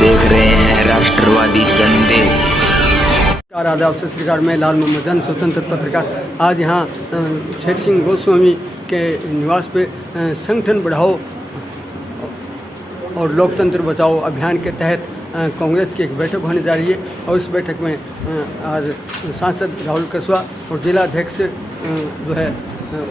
देख रहे हैं राष्ट्रवादी संदेश। आदाब सत श्री अकाल। मैं लाल मोहम्मद जन स्वतंत्र पत्रकार आज यहाँ शेर सिंह गोस्वामी के निवास पे संगठन बढ़ाओ और लोकतंत्र बचाओ अभियान के तहत कांग्रेस की एक बैठक होने जा रही है और इस बैठक में आज सांसद राहुल कसवा और जिलाध्यक्ष जो है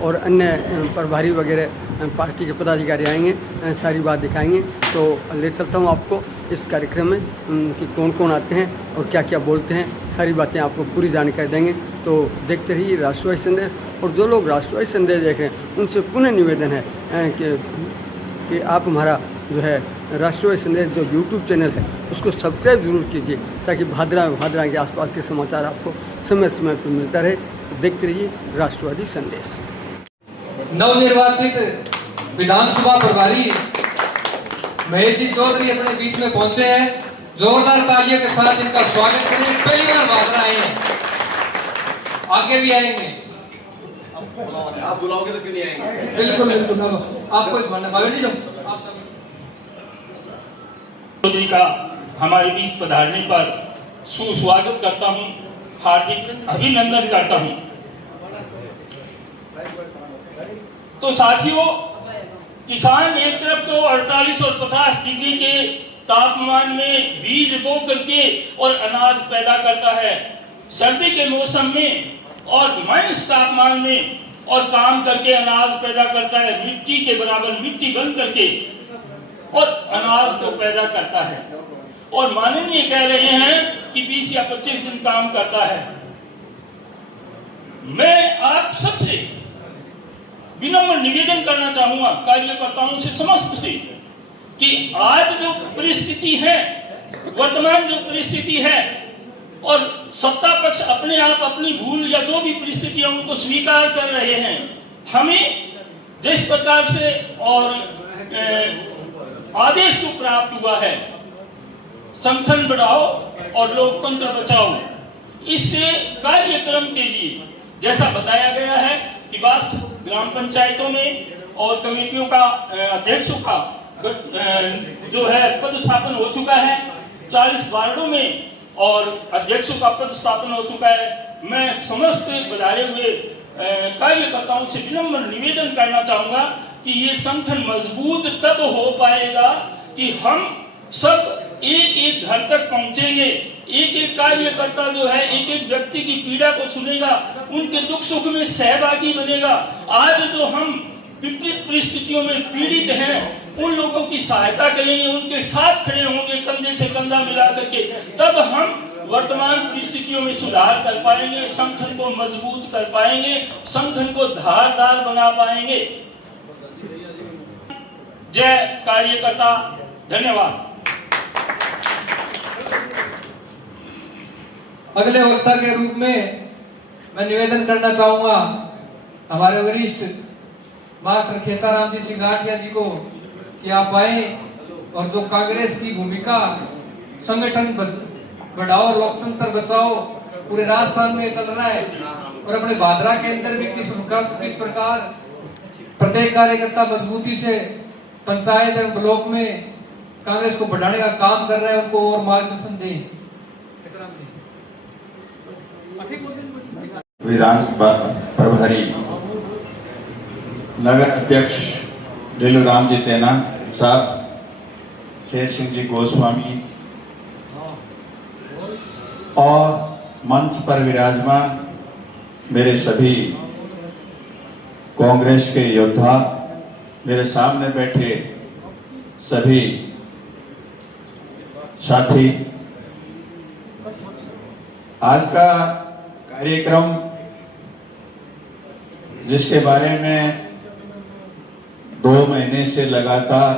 और अन्य प्रभारी वगैरह पार्टी के पदाधिकारी आएंगे, सारी बात दिखाएंगे। तो ले चलता हूँ आपको इस कार्यक्रम में कि कौन कौन आते हैं और क्या क्या बोलते हैं, सारी बातें आपको पूरी जानकारी देंगे। तो देखते रहिए राष्ट्रवादी संदेश। और जो लोग राष्ट्रवादी संदेश देख रहे हैं उनसे पुनः निवेदन है कि आप हमारा जो है राष्ट्रवादी संदेश जो यूट्यूब चैनल है उसको सब्सक्राइब जरूर कीजिए ताकि भादरा के आसपास के समाचार आपको समय समय पर मिलता रहे। तो देखते रहिए राष्ट्रवादी संदेश। नवनिर्वाचित विधानसभा प्रभारी महेश जी चौधरी अपने बीच में पहुंचे हैं। जोरदार तालियों के साथ इनका स्वागत करें। पहली बार भादरा आए हैं, आगे भी आएंगे। आप बुलाओगे तो क्यों नहीं आएंगे? बिल्कुल बिल्कुल, आपको इस मानना चौधरी का हमारे बीच पधारने पर सुस्वागत करता हूं, हार्दिक अभिनंदन करता हूं। तो साथियों, किसान एक तरफ तो 48 और 50 डिग्री के तापमान में बीज बो करके और अनाज पैदा करता है, सर्दी के मौसम में और माइनस तापमान में और काम करके अनाज पैदा करता है, मिट्टी के बराबर मिट्टी बन करके और अनाज को पैदा करता है। और माननीय कह रहे हैं कि 20 या 25 दिन काम करता है। मैं आप सबसे विनम्र निवेदन करना चाहूंगा, कार्यकर्ताओं से, समस्त से, कि आज जो परिस्थिति है, वर्तमान जो परिस्थिति है, और सत्ता पक्ष अपने आप अपनी भूल या जो भी परिस्थिति है उनको स्वीकार कर रहे हैं। हमें जिस प्रकार से और आदेश को प्राप्त हुआ है, संगठन बढ़ाओ और लोकतंत्र बचाओ, इससे कार्यक्रम के लिए जैसा बताया गया है कि वास्तव ग्राम पंचायतों में और कमेटियों का अध्यक्षों का जो है पदस्थापन हो चुका है, 40 वार्डों में और अध्यक्षों का पदस्थापन हो चुका है। मैं समस्त पधारे हुए कार्यकर्ताओं से विनम्र निवेदन करना चाहूंगा कि ये संगठन मजबूत तब हो पाएगा कि हम सब एक एक घर तक पहुंचेंगे, एक एक कार्यकर्ता जो है एक एक व्यक्ति की पीड़ा को सुनेगा, उनके दुख सुख में सहभागी बनेगा। आज जो हम विपरीत परिस्थितियों में पीड़ित हैं उन लोगों की सहायता करेंगे, उनके साथ खड़े होंगे कंधे से कंधा मिला करके, तब हम वर्तमान परिस्थितियों में सुधार कर पाएंगे, संगठन को मजबूत कर पाएंगे, संगठन को धारदार बना पाएंगे। जय कार्यकर्ता, धन्यवाद। अगले वक्ता के रूप में मैं निवेदन करना चाहूंगा हमारे वरिष्ठ मास्टर खेताराम जी सिंगाटिया जी को कि आप आए और जो कांग्रेस की भूमिका संगठन बढ़ाओ लोकतंत्र बचाओ पूरे राजस्थान में चल रहा है और अपने भादरा के अंदर भी किस प्रकार प्रत्येक कार्यकर्ता मजबूती से पंचायत एवं ब्लॉक में कांग्रेस को बढ़ाने का काम कर रहे हैं, उनको और मार्गदर्शन दें। विधानसभा प्रभारी नगर अध्यक्ष लीलूराम जी तेना साहब, शेर सिंह जी गोस्वामी और मंच पर विराजमान मेरे सभी कांग्रेस के योद्धा, मेरे सामने बैठे सभी साथी, आज का कार्यक्रम जिसके बारे में 2 महीने से लगातार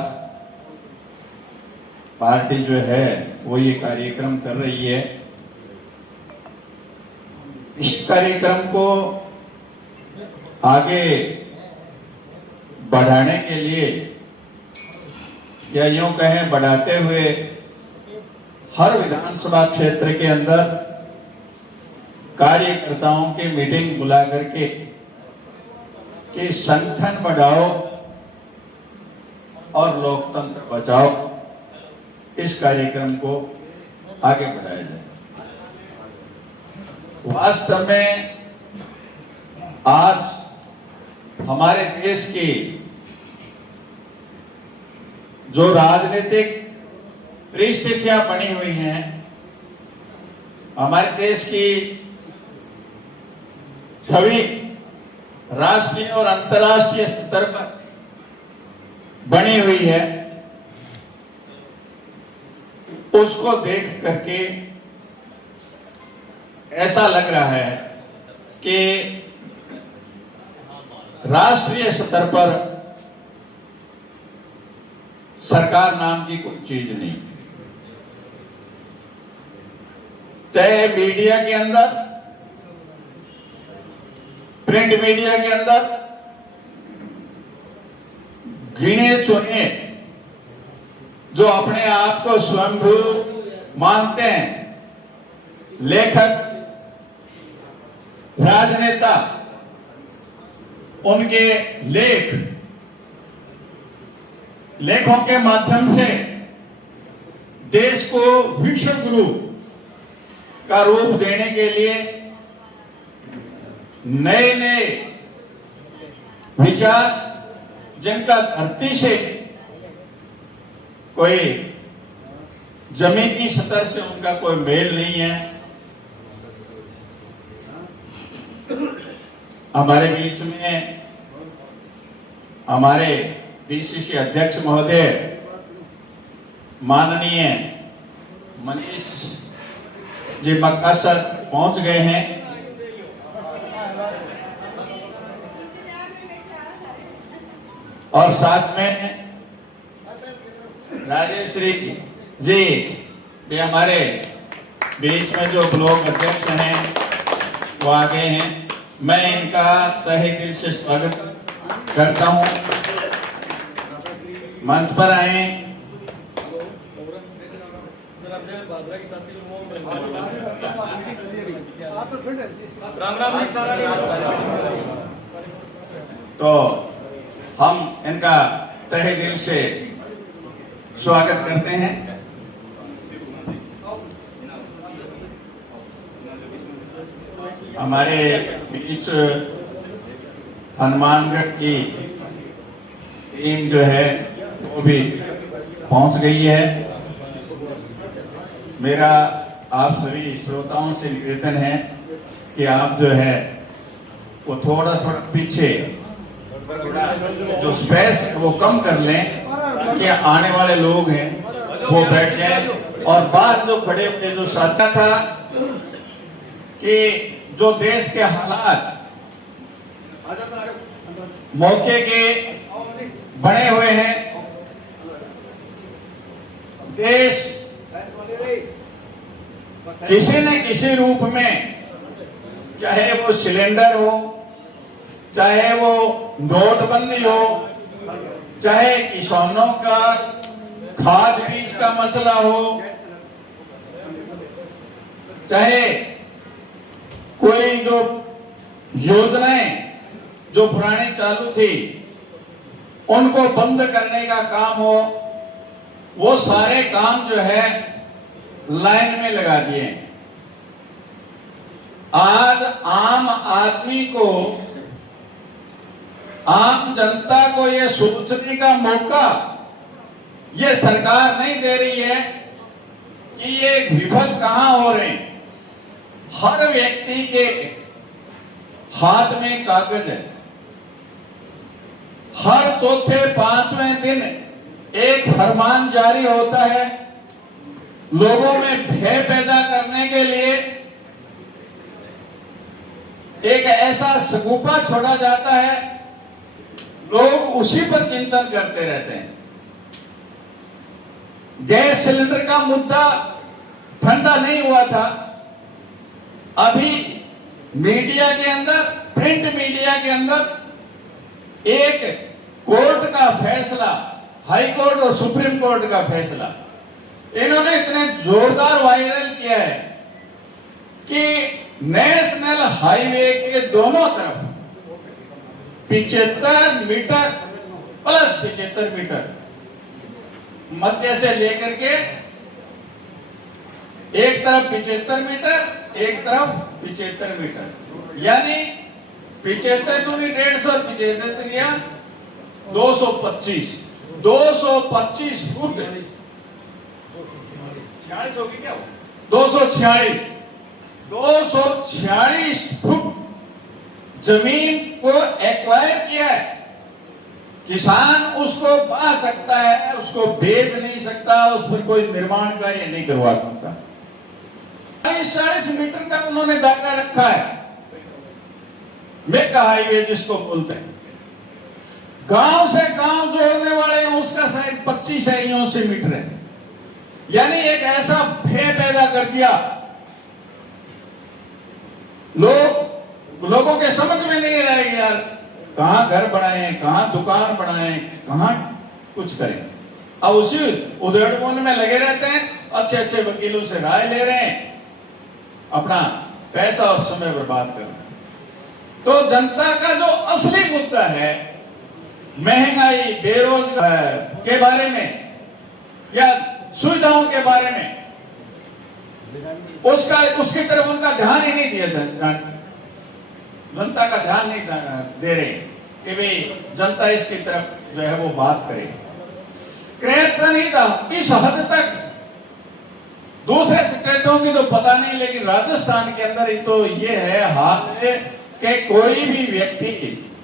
पार्टी जो है वो ये कार्यक्रम कर रही है, इस कार्यक्रम को आगे बढ़ाने के लिए या यूं कहें बढ़ाते हुए हर विधानसभा क्षेत्र के अंदर कार्यकर्ताओं की मीटिंग बुला करके कि संगठन बढ़ाओ और लोकतंत्र बचाओ, इस कार्यक्रम को आगे बढ़ाया जाए। वास्तव में आज हमारे देश की जो राजनीतिक परिस्थितियां बनी हुई हैं, हमारे देश की छवि राष्ट्रीय और अंतर्राष्ट्रीय स्तर पर बनी हुई है, उसको देख करके ऐसा लग रहा है कि राष्ट्रीय स्तर पर सरकार नाम की कोई चीज नहीं, चाहे मीडिया के अंदर, प्रिंट मीडिया के अंदर गिने चुने जो अपने आप को स्वयंभू मानते हैं, लेखक, राजनेता, उनके लेखों के माध्यम से देश को विश्व गुरु का रूप देने के लिए नए नए विचार, जिनका धरती से कोई जमीन की सतह से उनका कोई मेल नहीं है, हमारे बीच में हमारे डीसीसी अध्यक्ष महोदय माननीय मनीष जी मक्का सर पहुंच गए हैं। और साथ में राजेश्री जी भी हमारे बीच में जो ब्लॉक अध्यक्ष हैं वो आ गए हैं। मैं इनका तहे दिल से स्वागत करता हूं। मंच पर आए। तो हम इनका तहे दिल से स्वागत करते हैं। हमारे बीच हनुमानगढ़ की टीम जो है वो भी पहुंच गई है। मेरा आप सभी श्रोताओं से निवेदन है कि आप जो है वो थोड़ा थोड़ा पीछे जो स्पेस है वो कम कर लें कि आने वाले लोग हैं वो बैठ जाए। और बाहर जो खड़े हुए जो साथा था कि जो देश के हालात मौके के बने हुए हैं, देश किसी न किसी रूप में, चाहे वो सिलेंडर हो, चाहे वो नोटबंदी हो, चाहे किसानों का खाद बीज का मसला हो, चाहे कोई जो योजनाएं जो पुरानी चालू थी उनको बंद करने का काम हो, वो सारे काम जो है लाइन में लगा दिए। आज आम आदमी को, आम जनता को ये सोचने का मौका ये सरकार नहीं दे रही है कि ये विफल कहां हो रहे हैं। हर व्यक्ति के हाथ में कागज है। हर चौथे पांचवें दिन एक फरमान जारी होता है लोगों में भय पैदा करने के लिए। एक ऐसा सगुफा छोड़ा जाता है, लोग उसी पर चिंतन करते रहते हैं। गैस सिलेंडर का मुद्दा ठंडा नहीं हुआ था। अभी मीडिया के अंदर, प्रिंट मीडिया के अंदर एक कोर्ट का फैसला, हाई कोर्ट और सुप्रीम कोर्ट का फैसला इन्होंने इतने जोरदार वायरल किया है कि नेशनल हाईवे के दोनों तरफ 75 मीटर प्लस 75 मीटर मध्य से लेकर के एक तरफ 75 मीटर, एक तरफ 75 मीटर, यानी 75 दूनी 150, 75 गया 225, 225 फुट, 46 होगी क्या? 246, 246 फुट जमीन को एक्वायर किया है। किसान उसको पा सकता है, उसको बेच नहीं सकता, उस पर कोई निर्माण कार्य नहीं करवा सकता। 40 मीटर तक उन्होंने दायरा रखा है। मेगा हाईवे जिसको बोलते हैं, गांव से गांव जोड़ने वाले हैं, उसका शायद 25 है, 80 मीटर है। यानी एक ऐसा भय पैदा कर दिया, लोगों के समझ में नहीं आएगा यार, कहां घर बनाए, कहां दुकान बनाए, कहां कुछ करें। अब उसी उधेड़बुन में लगे रहते हैं, अच्छे अच्छे वकीलों से राय ले रहे हैं, अपना पैसा और समय बर्बाद कर रहे हैं। तो जनता का जो असली मुद्दा है, महंगाई, बेरोजगार के बारे में या सुविधाओं के बारे में, उसकी तरफ उनका ध्यान ही नहीं दिया जनता का ध्यान नहीं दे रहे कि भाई जनता इसकी तरफ जो है वो बात करे। क्रय नहीं था इस हद तक, दूसरे स्टेटों की तो पता नहीं, लेकिन राजस्थान के अंदर ही तो ये है हाल है कि कोई भी व्यक्ति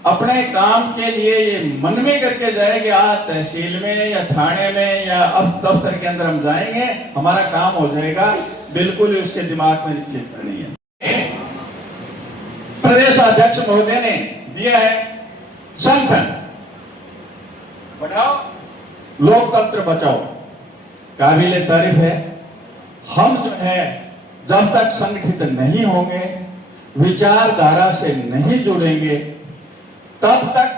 अपने काम के लिए ये मन में करके जाए कि आज तहसील में या थाने में या अब दफ्तर के अंदर हम जाएंगे, हमारा काम हो जाएगा, बिल्कुल ही उसके दिमाग में निश्चित नहीं है। प्रदेश अध्यक्ष महोदय ने दिया है संगठन बढ़ाओ, लोकतंत्र बचाओ, काबिले तारीफ है। हम जो है जब तक संगठित नहीं होंगे, विचारधारा से नहीं जुड़ेंगे, तब तक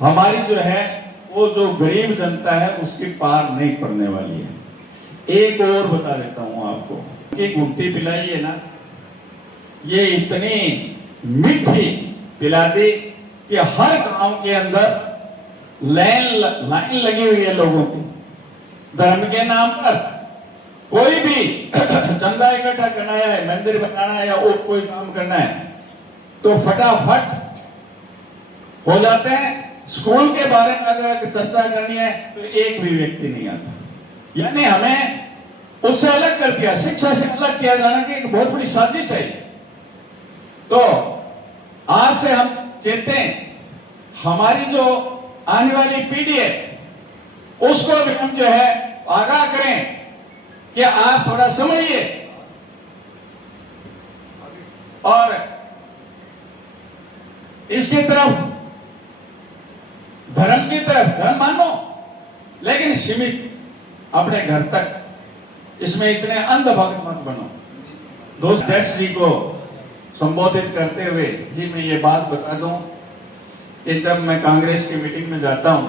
हमारी जो है वो जो गरीब जनता है उसकी पार नहीं पड़ने वाली है। एक और बता देता हूं आपको, एक गुट्टी पिलाई है ना, ये इतनी मीठी पिला दी कि हर गांव के अंदर लाइन लगी हुई है लोगों की। धर्म के नाम पर कोई भी चंदा इकट्ठा करना है, मंदिर बनाना है या और कोई काम करना है तो फटाफट हो जाते हैं। स्कूल के बारे में अगर चर्चा करनी है तो एक भी व्यक्ति नहीं आता। यानी हमें उससे अलग कर दिया, शिक्षा से अलग किया जाना की एक बहुत बड़ी साजिश है। तो आज से हम कहते हैं हमारी जो आने वाली पीढ़ी है उसको भी हम जो है आगाह करें कि आप थोड़ा समझिए और इसकी तरफ, धर्म की तरफ धर्म मानो, लेकिन सीमित अपने घर तक, इसमें इतने अंधभक्त मत बनो। दोस्त अध्यक्ष जी को संबोधित करते हुए ही मैं ये बात बता दूं कि जब मैं कांग्रेस की मीटिंग में जाता हूं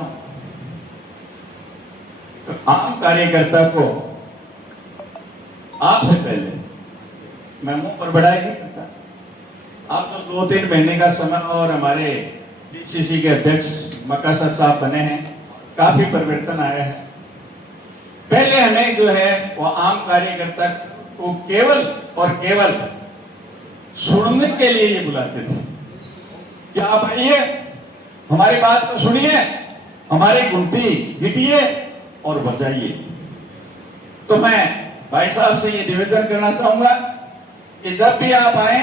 तो आम कार्यकर्ता को आपसे पहले मैं मुंह पर बढ़ाई नहीं करता। आप तो 2-3 महीने का समय और हमारे डीसीसी के अध्यक्ष मकासर साहब बने हैं, काफी परिवर्तन आया है। पहले हमें जो है वो आम कार्यकर्ता को केवल और केवल सुनने के लिए ये बुलाते थे कि आप आइए, हमारी बात को सुनिए, हमारी घंटी हिटिए और बजाइए। तो मैं भाई साहब से ये निवेदन करना चाहूंगा कि जब भी आप आए,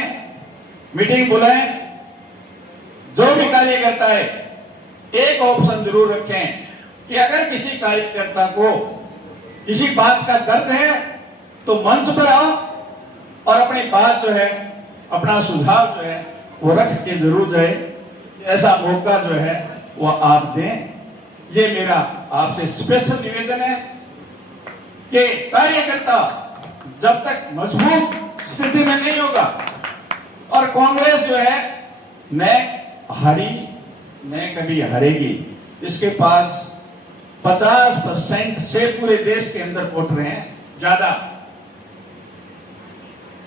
मीटिंग बुलाएं, जो भी कार्यकर्ता है एक ऑप्शन जरूर रखें कि अगर किसी कार्यकर्ता को किसी बात का दर्द है तो मंच पर आओ और अपनी बात जो है, अपना सुझाव जो है वो रख के जरूर जाए। ऐसा मौका जो है वो आप दें। ये मेरा आपसे स्पेशल निवेदन है कि कार्यकर्ता जब तक मजबूत स्थिति में नहीं होगा और कांग्रेस जो है न हारी न कभी हारेगी, इसके पास 50% से पूरे देश के अंदर वोट रहे हैं ज्यादा।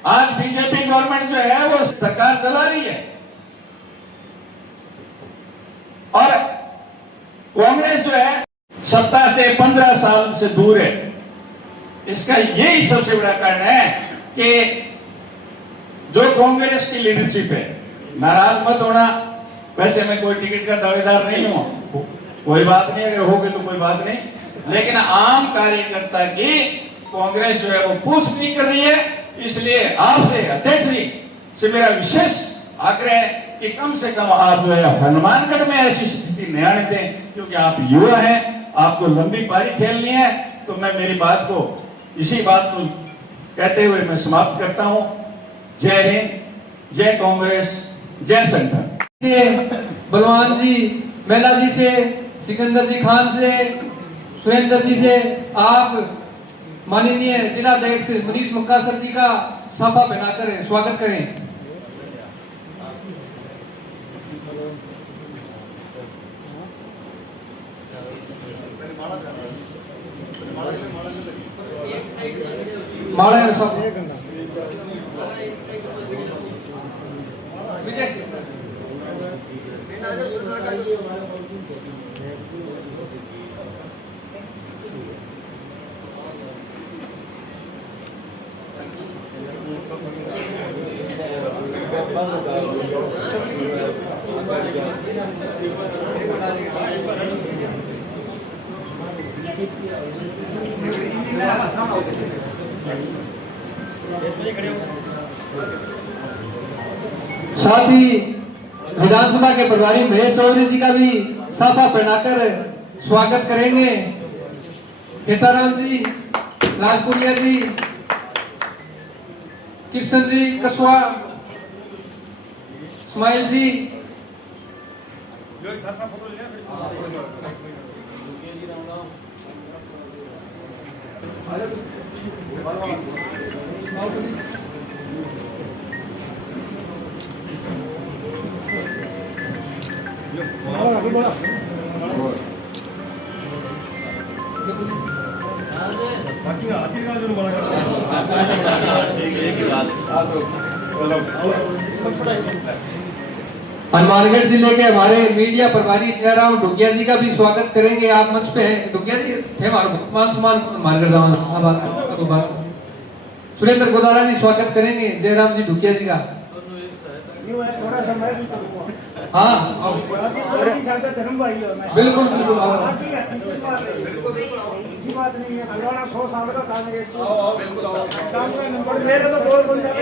आज बीजेपी गवर्नमेंट जो है वो सरकार चला रही है और कांग्रेस जो है सत्ता से 15 साल से दूर है। इसका यही सबसे बड़ा कारण है कि जो कांग्रेस की लीडरशिप है, नाराज मत होना, वैसे मैं कोई टिकट का दावेदार नहीं हूं, कोई बात नहीं, अगर हो गए तो कोई बात नहीं, लेकिन आम कार्यकर्ता की कांग्रेस जो है वो पुष्ट नहीं कर रही है। इसलिए आपसे अध्यक्ष जी से मेरा विशेष आग्रह है कि कम से कम आप जो है हनुमानगढ़ में ऐसी स्थिति नहीं आने दें, क्योंकि आप युवा हैं, आपको लंबी पारी खेलनी है। तो मैं मेरी बात को इसी बात को कहते हुए मैं समाप्त करता हूं। जय हिंद, जय कांग्रेस, जय संगठन। बलवान जी, मेला जी से, सिकंदर जी खान से, सुरेंद्र जी से आप माननीय जिलाध्यक्ष मनीष मक्का सर जी का साफा पहनाकर स्वागत करें। माला सब विजय साथ ही विधानसभा के प्रभारी महेश चौधरी जी का भी साफा पहनाकर स्वागत करेंगे। खेताराम जी, लालपुरिया जी, कृष्ण जी कसवा, स्माइल जी, हनुमानगढ़ जिले के हमारे मीडिया प्रभारी जयराम ढुकिया जी का भी स्वागत करेंगे। आप मंच पे हैं। ढुकिया जी थे मान सम्मान हनुमानगढ़। सुरेंद्र गोदारा जी स्वागत करेंगे जयराम जी ढुकिया जी का। हाँ बिल्कुल बिल्कुल बात नहीं है। पुराना 100 साल का कांग्रेस मेरे तो बोल बोल जाए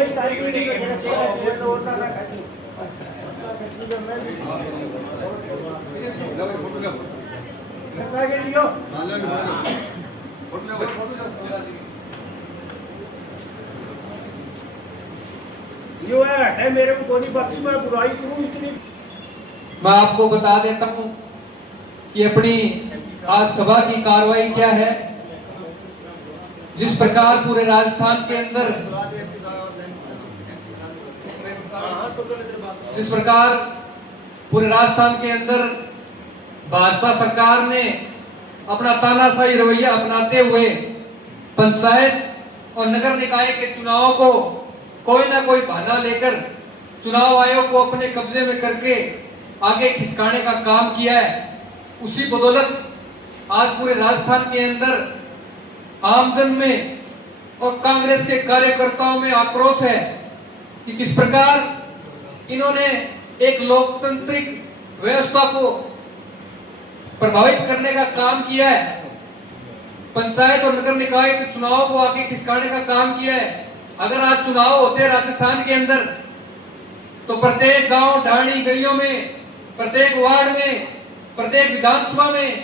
है मेरे को कोई बाकी मैं बुराई करूं इतनी। मैं आपको बता देता हूं कि अपनी आज सभा की कार्रवाई क्या है। जिस प्रकार पूरे राजस्थान के अंदर भाजपा सरकार ने अपना तानाशाही रवैया अपनाते हुए पंचायत और नगर निकाय के चुनावों को कोई ना कोई बहाना लेकर चुनाव आयोग को अपने कब्जे में करके आगे खिसकाने का काम किया है। उसी बदौलत आज पूरे राजस्थान के अंदर आमजन में और कांग्रेस के कार्यकर्ताओं में आक्रोश है कि किस प्रकार इन्होंने एक लोकतांत्रिक व्यवस्था को प्रभावित करने का काम किया है। पंचायत और नगर निकाय के चुनाव को आगे खिसकाने का काम किया है। अगर आज चुनाव होते राजस्थान के अंदर तो प्रत्येक गांव ढाणी गलियों में, प्रत्येक वार्ड में, प्रत्येक विधानसभा में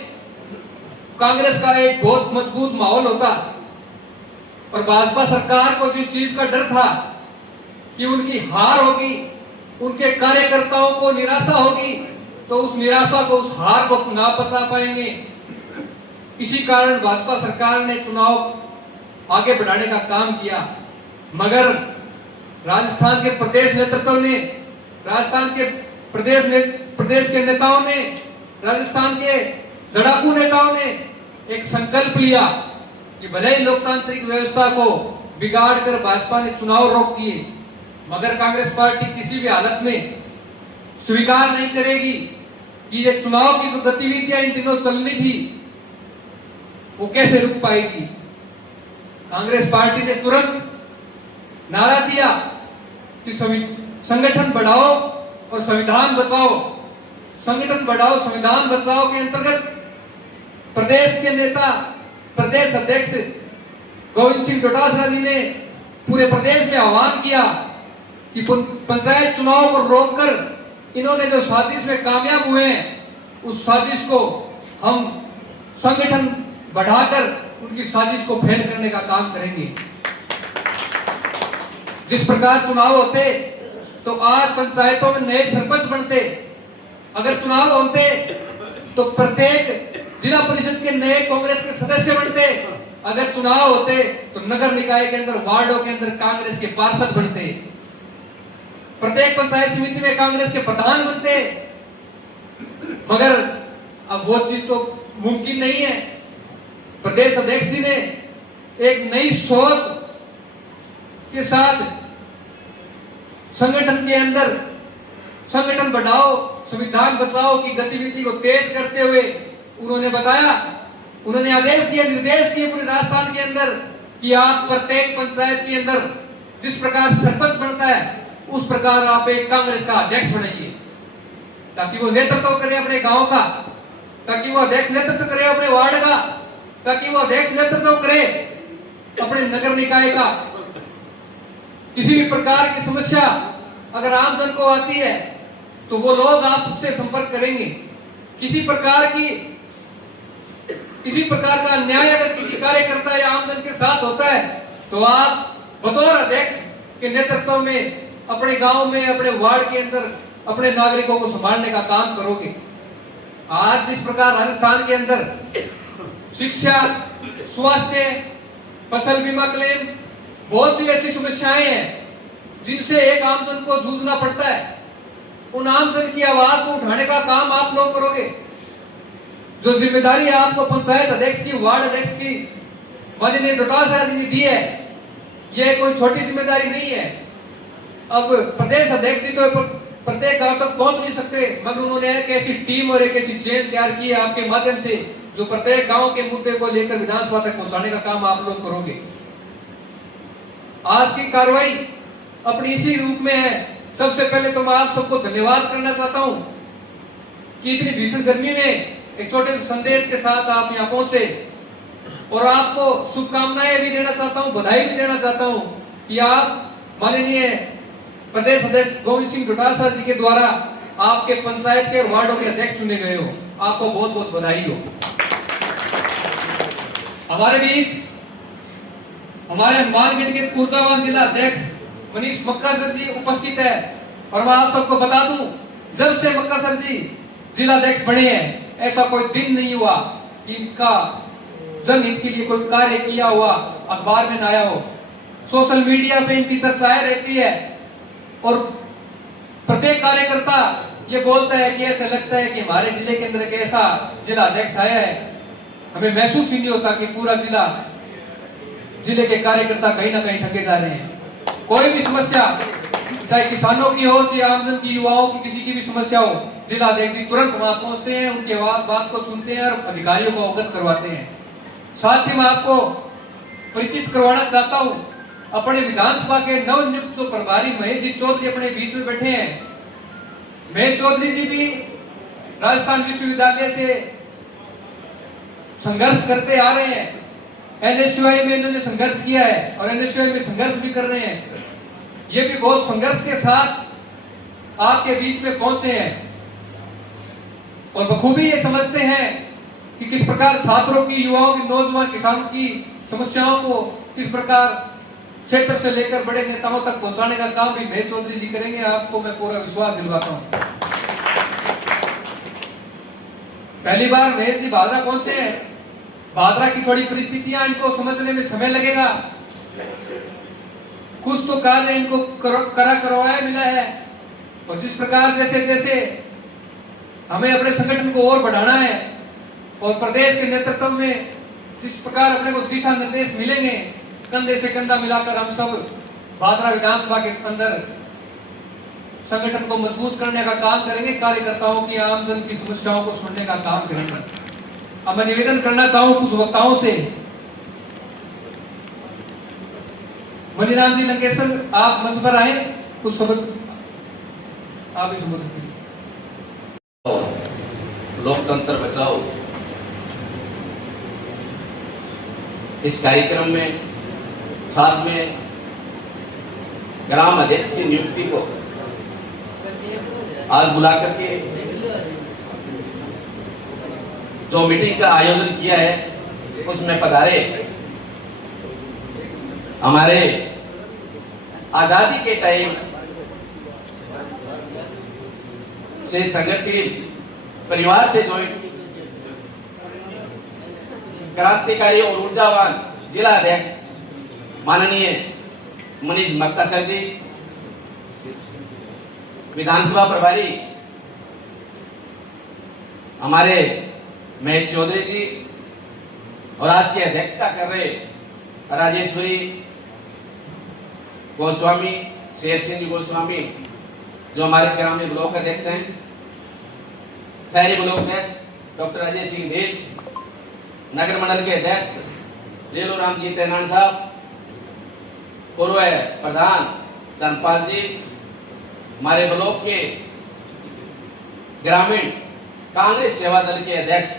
कांग्रेस का एक बहुत मजबूत माहौल होता। और भाजपा सरकार को जिस चीज का डर था कि उनकी हार होगी, उनके कार्यकर्ताओं को निराशा होगी, तो उस निराशा को, उस हार को ना बचा पाएंगे। इसी कारण भाजपा सरकार ने चुनाव आगे बढ़ाने का काम किया। मगर राजस्थान के प्रदेश नेतृत्व ने, राजस्थान के प्रदेश के नेताओं ने, राजस्थान के लड़ाकू नेताओं ने एक संकल्प लिया कि भले ही लोकतांत्रिक व्यवस्था को बिगाड़ कर भाजपा ने चुनाव रोक दिए, मगर कांग्रेस पार्टी किसी भी हालत में स्वीकार नहीं करेगी कि ये चुनाव की जो गतिविधियां इन दिनों चलनी थी वो कैसे रुक पाएगी। कांग्रेस पार्टी ने तुरंत नारा दिया कि संगठन बढ़ाओ और संविधान बचाओ। संगठन बढ़ाओ संविधान बचाओ के अंतर्गत प्रदेश के नेता प्रदेश अध्यक्ष गोविंद सिंह डोटासरा जी ने पूरे प्रदेश में आह्वान किया कि पंचायत चुनाव को रोककर इन्होंने जो साजिश में कामयाब हुए हैं उस साजिश को हम संगठन बढ़ाकर उनकी साजिश को फेल करने का काम करेंगे। जिस प्रकार चुनाव होते तो आज पंचायतों में नए सरपंच बनते, अगर चुनाव होते तो प्रत्येक जिला परिषद के नए कांग्रेस के सदस्य बनते, अगर चुनाव होते तो नगर निकाय के अंदर वार्डों के अंदर कांग्रेस के पार्षद बनते, प्रत्येक पंचायत समिति में कांग्रेस के प्रधान बनते। मगर अब वो चीज तो मुमकिन नहीं है। प्रदेश अध्यक्ष जी ने एक नई सोच के साथ संगठन के अंदर संगठन बढ़ाओ संविधान बचाओ की गतिविधि को तेज करते हुए उन्होंने बताया, उन्होंने आदेश दिए, निर्देश दिए पूरे राजस्थान के अंदर कि आप प्रत्येक पंचायत के अंदर जिस प्रकार सरपंच बनता है उस प्रकार आप एक कांग्रेस का अध्यक्ष बनाइए, ताकि वो नेतृत्व करे अपने गांव का, ताकि वो अध्यक्ष नेतृत्व करे अपने वार्ड का, ताकि वो अध्यक्ष नेतृत्व करे अपने नगर निकाय का। किसी भी प्रकार की समस्या अगर आमजन को आती है तो वो लोग आप सबसे संपर्क करेंगे। किसी प्रकार का अन्याय अगर किसी कार्यकर्ता या आमजन के साथ होता है तो आप बतौर अध्यक्ष के नेतृत्व में अपने गांव में अपने वार्ड के अंदर अपने नागरिकों को संभालने का काम करोगे। आज जिस प्रकार राजस्थान के अंदर शिक्षा, स्वास्थ्य, फसल बीमा क्लेम, बहुत सी ऐसी समस्याएं हैं जिनसे एक आमजन को जूझना पड़ता है, उन आमजन की आवाज को उठाने का काम आप लोग करोगे। जो जिम्मेदारी आपको पंचायत अध्यक्ष की, वार्ड अध्यक्ष की माननीय डोटासरा जी ने दी है, यह कोई छोटी जिम्मेदारी नहीं है। अब प्रदेश अध्यक्ष जी तो प्रत्येक गांव तक पहुंच नहीं सकते, मगर उन्होंने एक ऐसी टीम और एक ऐसी चेन तैयार की है आपके माध्यम से, जो प्रत्येक गांव के मुद्दे को लेकर विधानसभा तक पहुंचाने का काम आप लोग करोगे। आज की कार्रवाई अपनी इसी रूप में है। सबसे पहले तो मैं आप सबको धन्यवाद करना चाहता हूं कि इतनी भीषण गर्मी में एक छोटे से संदेश के साथ आप यहाँ पहुंचे, और आपको शुभकामनाएं भी देना चाहता हूं, बधाई भी देना चाहता हूं कि आप माननीय प्रदेश अध्यक्ष गोविंद सिंह डोटासरा जी के द्वारा आपके पंचायत के वार्डों के अध्यक्ष चुने गए हो। आपको बहुत बहुत बधाई हो। हमारे बीच हमारे हनुमानगढ़ के ऊर्जावान जिला अध्यक्ष मनीष मक्का सर जी उपस्थित है, और मैं आप सबको बता दूं, जब से मक्का सर जी जिला अध्यक्ष बने हैं ऐसा कोई दिन नहीं हुआ कि इनका जनहित के लिए कोई कार्य किया हुआ अखबार में न आया हो। सोशल मीडिया पे इनकी चर्चाएं रहती है और प्रत्येक कार्यकर्ता ये बोलता है कि ऐसा लगता है कि हमारे जिले के अंदर एक ऐसा जिला अध्यक्ष आया है, हमें महसूस ही नहीं होता कि पूरा जिले के कार्यकर्ता कहीं ना कहीं ठगे जा रहे हैं। कोई भी समस्या, चाहे किसानों की हो, चाहे आमजन की, युवाओं की, किसी की भी समस्या हो, जिला अध्यक्ष जी तुरंत वहां पहुंचते हैं, उनके बात को सुनते हैं और अधिकारियों को अवगत करवाते हैं। साथ ही मैं आपको परिचित करवाना चाहता हूं अपने विधानसभा के नवनियुक्त जो प्रभारी महेश जी चौधरी अपने बीच में बैठे हैं। महेश चौधरी जी भी राजस्थान विश्वविद्यालय से संघर्ष करते आ रहे हैं। एनएसयूआई में इन्होंने संघर्ष किया है और एनएसयूआई में संघर्ष भी कर रहे हैं। ये भी बहुत संघर्ष के साथ आपके बीच में पहुंचे हैं और बखूबी ये समझते हैं कि किस प्रकार छात्रों की, युवाओं की, नौजवान किसानों की समस्याओं को किस प्रकार क्षेत्र से लेकर बड़े नेताओं तक पहुंचाने का काम भी महेश चौधरी जी करेंगे। आपको मैं पूरा विश्वास दिलवाता हूं। पहली बार महेश जी भादरा पहुंचे हैं। भादरा की थोड़ी परिस्थितियां इनको समझने में समय लगेगा। कुछ तो कार्य इनको करा करवाया मिला है, और जिस प्रकार जैसे जैसे हमें अपने संगठन को और बढ़ाना है और प्रदेश के नेतृत्व में जिस प्रकार अपने को दिशा निर्देश मिलेंगे, कंधे से कंधा मिलाकर हम सब भादरा विधानसभा के अंदर संगठन को मजबूत करने का काम करेंगे, कार्यकर्ताओं की, आमजन की समस्याओं को सुनने का काम करेंगे। अब मैं निवेदन करना चाहूं कुछ वक्ताओं से मनीराम जी लंकेश्वर, आप मंच पर आए, कुछ शब्द आप ही संबोधित करिए। लोकतंत्र बचाओ इस कार्यक्रम में साथ में ग्राम अध्यक्ष की नियुक्ति को आज बुला करके जो मीटिंग का आयोजन किया है उसमें पधारे हमारे आजादी के टाइम से संघर्षशील परिवार से जुड़े क्रांतिकारी और ऊर्जावान जिला अध्यक्ष माननीय मनीष मक्का सर जी, विधानसभा प्रभारी हमारे महेश चौधरी जी और आज की अध्यक्षता कर रहे राजेश्वरी गोस्वामी, शेर सिंह जी गोस्वामी जो हमारे ग्रामीण ब्लॉक अध्यक्ष हैं, शहरी ब्लॉक अध्यक्ष डॉक्टर अजय सिंह देव, नगर मंडल के अध्यक्ष लेलो राम जी तेनान साहब, पूर्व प्रधान धनपाल जी, हमारे ब्लॉक के ग्रामीण कांग्रेस सेवा दल के अध्यक्ष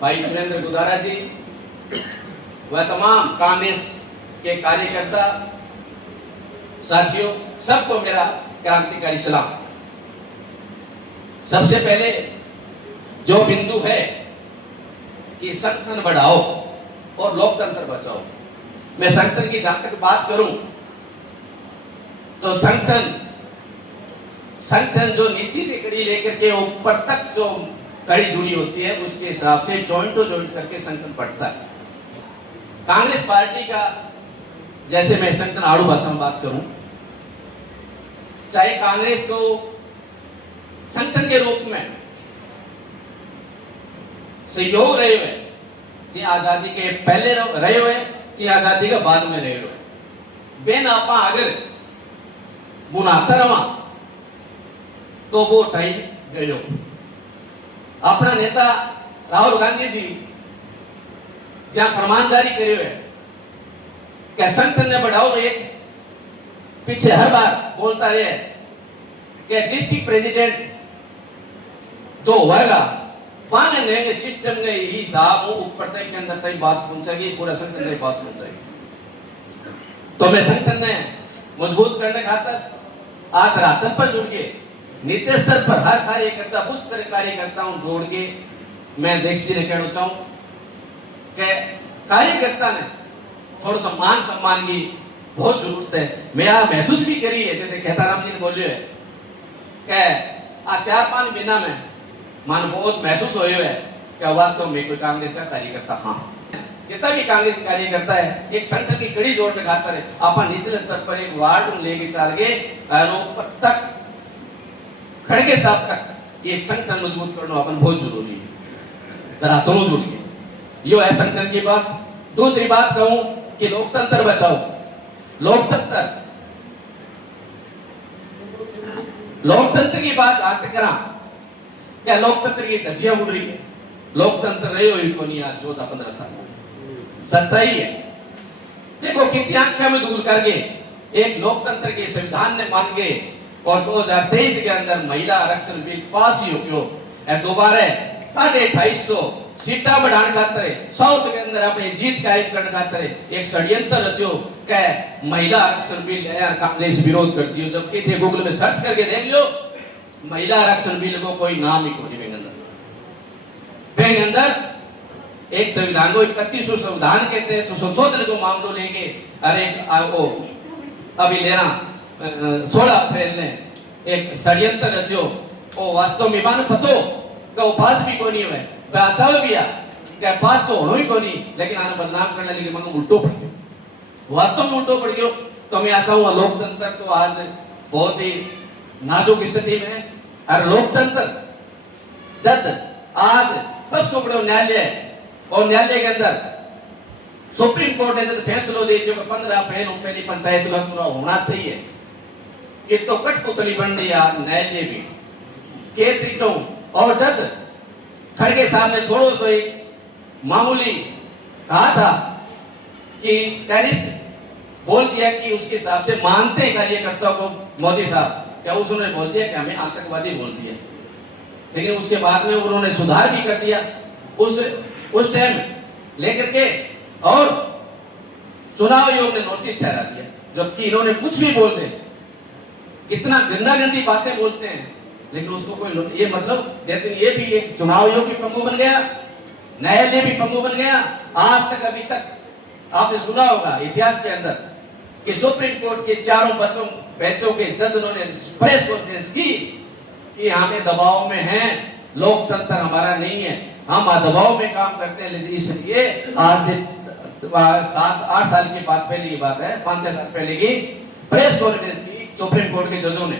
भाई सुरेंद्र गुदारा जी, वह तमाम कांग्रेस के कार्यकर्ता साथियों, सबको मेरा क्रांतिकारी सलाम। सबसे पहले जो बिंदु है कि संगठन बढ़ाओ और लोकतंत्र बचाओ, मैं संगठन की जहां तक बात करूं तो संगठन जो नीचे से कड़ी लेकर के ऊपर तक जो कड़ी जुड़ी होती है उसके हिसाब से जॉइंट टू जॉइंट करके संगठन बढ़ता है। कांग्रेस पार्टी का जैसे मैं संगठन आड़ू भाषा में बात करूं, चाहे कांग्रेस को संगठन के रूप में सहयोग रहे हुए जी आजादी के पहले रहे हुए जी आजादी के बाद में रहे हुए बेन आपा अगर बुनाता रहा तो वो टाइम गयो। अपना नेता राहुल गांधी जी जहां प्रमाण जारी करे हुए क्या संगठन ने बढ़ाओ, एक पीछे हर बार बोलता रहे कि डिस्ट्रिक्ट प्रेसिडेंट जो होगा पाने नेंगे सिस्टम ने ही साहब ऊपर तक के अंदर तक बात पहुंचाएगी, पूरा संगठन तक बात पहुंचाएगी। तो मैं संगठन ने मजबूत करने खातर आज रातन पर जुड़ के नीचे स्तर पर हर कार्यकर्ता उस तरह कार्यकर्ताओं जोड़ के मैं अध्यक्ष जी ने कहना चाहूं कि कार्यकर्ता ने थोड़ा सा मान सम्मान की बहुत जरूरत है। मैं यह महसूस भी करी है, जैसे खेताराम जी ने बोले है कि आज 4-5 महीना में मान बहुत महसूस हुए है कि वास्तव में कोई कांग्रेस का कार्यकर्ता हाँ जितना भी कांग्रेस कार्यकर्ता है एक संगठन की कड़ी जोड़ लगाता है। आप निचले स्तर पर एक वार्ड लेके चल गए ऊपर तक खड़े के साथ तक एक संगठन मजबूत करना अपन बहुत जरूरी है। जरा दोनों जुड़ गए यो है संगठन की बात। दूसरी बात कहूं कि लोकतंत्र बचाओ, लोकतंत्र की बात आते करा क्या लोकतंत्र की धज्जियां उड़ रही है। लोकतंत्र रहे हो इनको नहीं आज 14-15 साल सच्चाई है। देखो कितनी आंखें में दूर करके एक लोकतंत्र के संविधान ने मान के और 2023 के अंदर महिला आरक्षण बिल पास ही हो गयो। दोबारा 250 सीटा बढ़ाने खातर साउथ के अंदर अपनी जीत कायम करने खातर एक षड्यंत्र रचो के महिला आरक्षण बिल यार कांग्रेस विरोध करती है, जबकि थे गूगल में सर्च करके देख लो महिला आरक्षण बिल को कोई नाम ही कोई बैंक अंदर एक संविधान को 31 संविधान कहते हैं तो संशोधन को मामलो लेके अरे वो अभी लेना 16 अप्रैल ने एक षड्यंत्र रचो वो वास्तव में मान पतो का वो पास भी कोनी हुए अच्छा भी आ क्या पास तो होना ही कोनी, लेकिन आने बदनाम करने लगे मन उल्टो पड़ गयो, वास्तव में उल्टो पड़ गयो। तो मैं आता हूँ लोकतंत्र तो आज बहुत ही नाजुक स्थिति में है। और लोकतंत्र जब आज सबसे बड़ा न्यायालय और न्यायालय के अंदर सुप्रीम कोर्ट ने जब फैसला दे जो 15 अप्रैल को पहली पंचायत का चुनाव होना चाहिए, ये तो कठपुतली बन रही आज न्यायालय भी के तरीकों। और जब खड़गे साहब ने थोड़ा सा मामूली कहा था कि टेररिस्ट बोल दिया कि उसके हिसाब से मानते हैं कार्यकर्ताओं को मोदी साहब, क्या उसने बोल दिया कि हमें आतंकवादी बोल दिया, लेकिन उसके बाद में उन्होंने सुधार भी कर दिया उस टाइम लेकर के, और चुनाव आयोग ने नोटिस ठहरा दिया, जबकि इन्होंने कुछ भी बोल दे, कितना गंदा गंदी बातें बोलते हैं, लेकिन उसको कोई ये मतलब देते नहीं। ये भी ये चुनाव आयोग भी पंगु बन गया, न्यायालय भी पंगु बन गया। आज तक अभी तक आपने सुना होगा इतिहास के अंदर कि सुप्रीम कोर्ट के चारों बेंचों के जज ने प्रेस कॉन्फ्रेंस की कि हमें दबाव में हैं, लोकतंत्र हमारा नहीं है, हम दबाव में काम करते हैं। इसलिए आज से 7-8 साल की बात, पहले की बात है, 5-6 साल पहले की प्रेस कॉन्फ्रेंस की सुप्रीम कोर्ट के जजों ने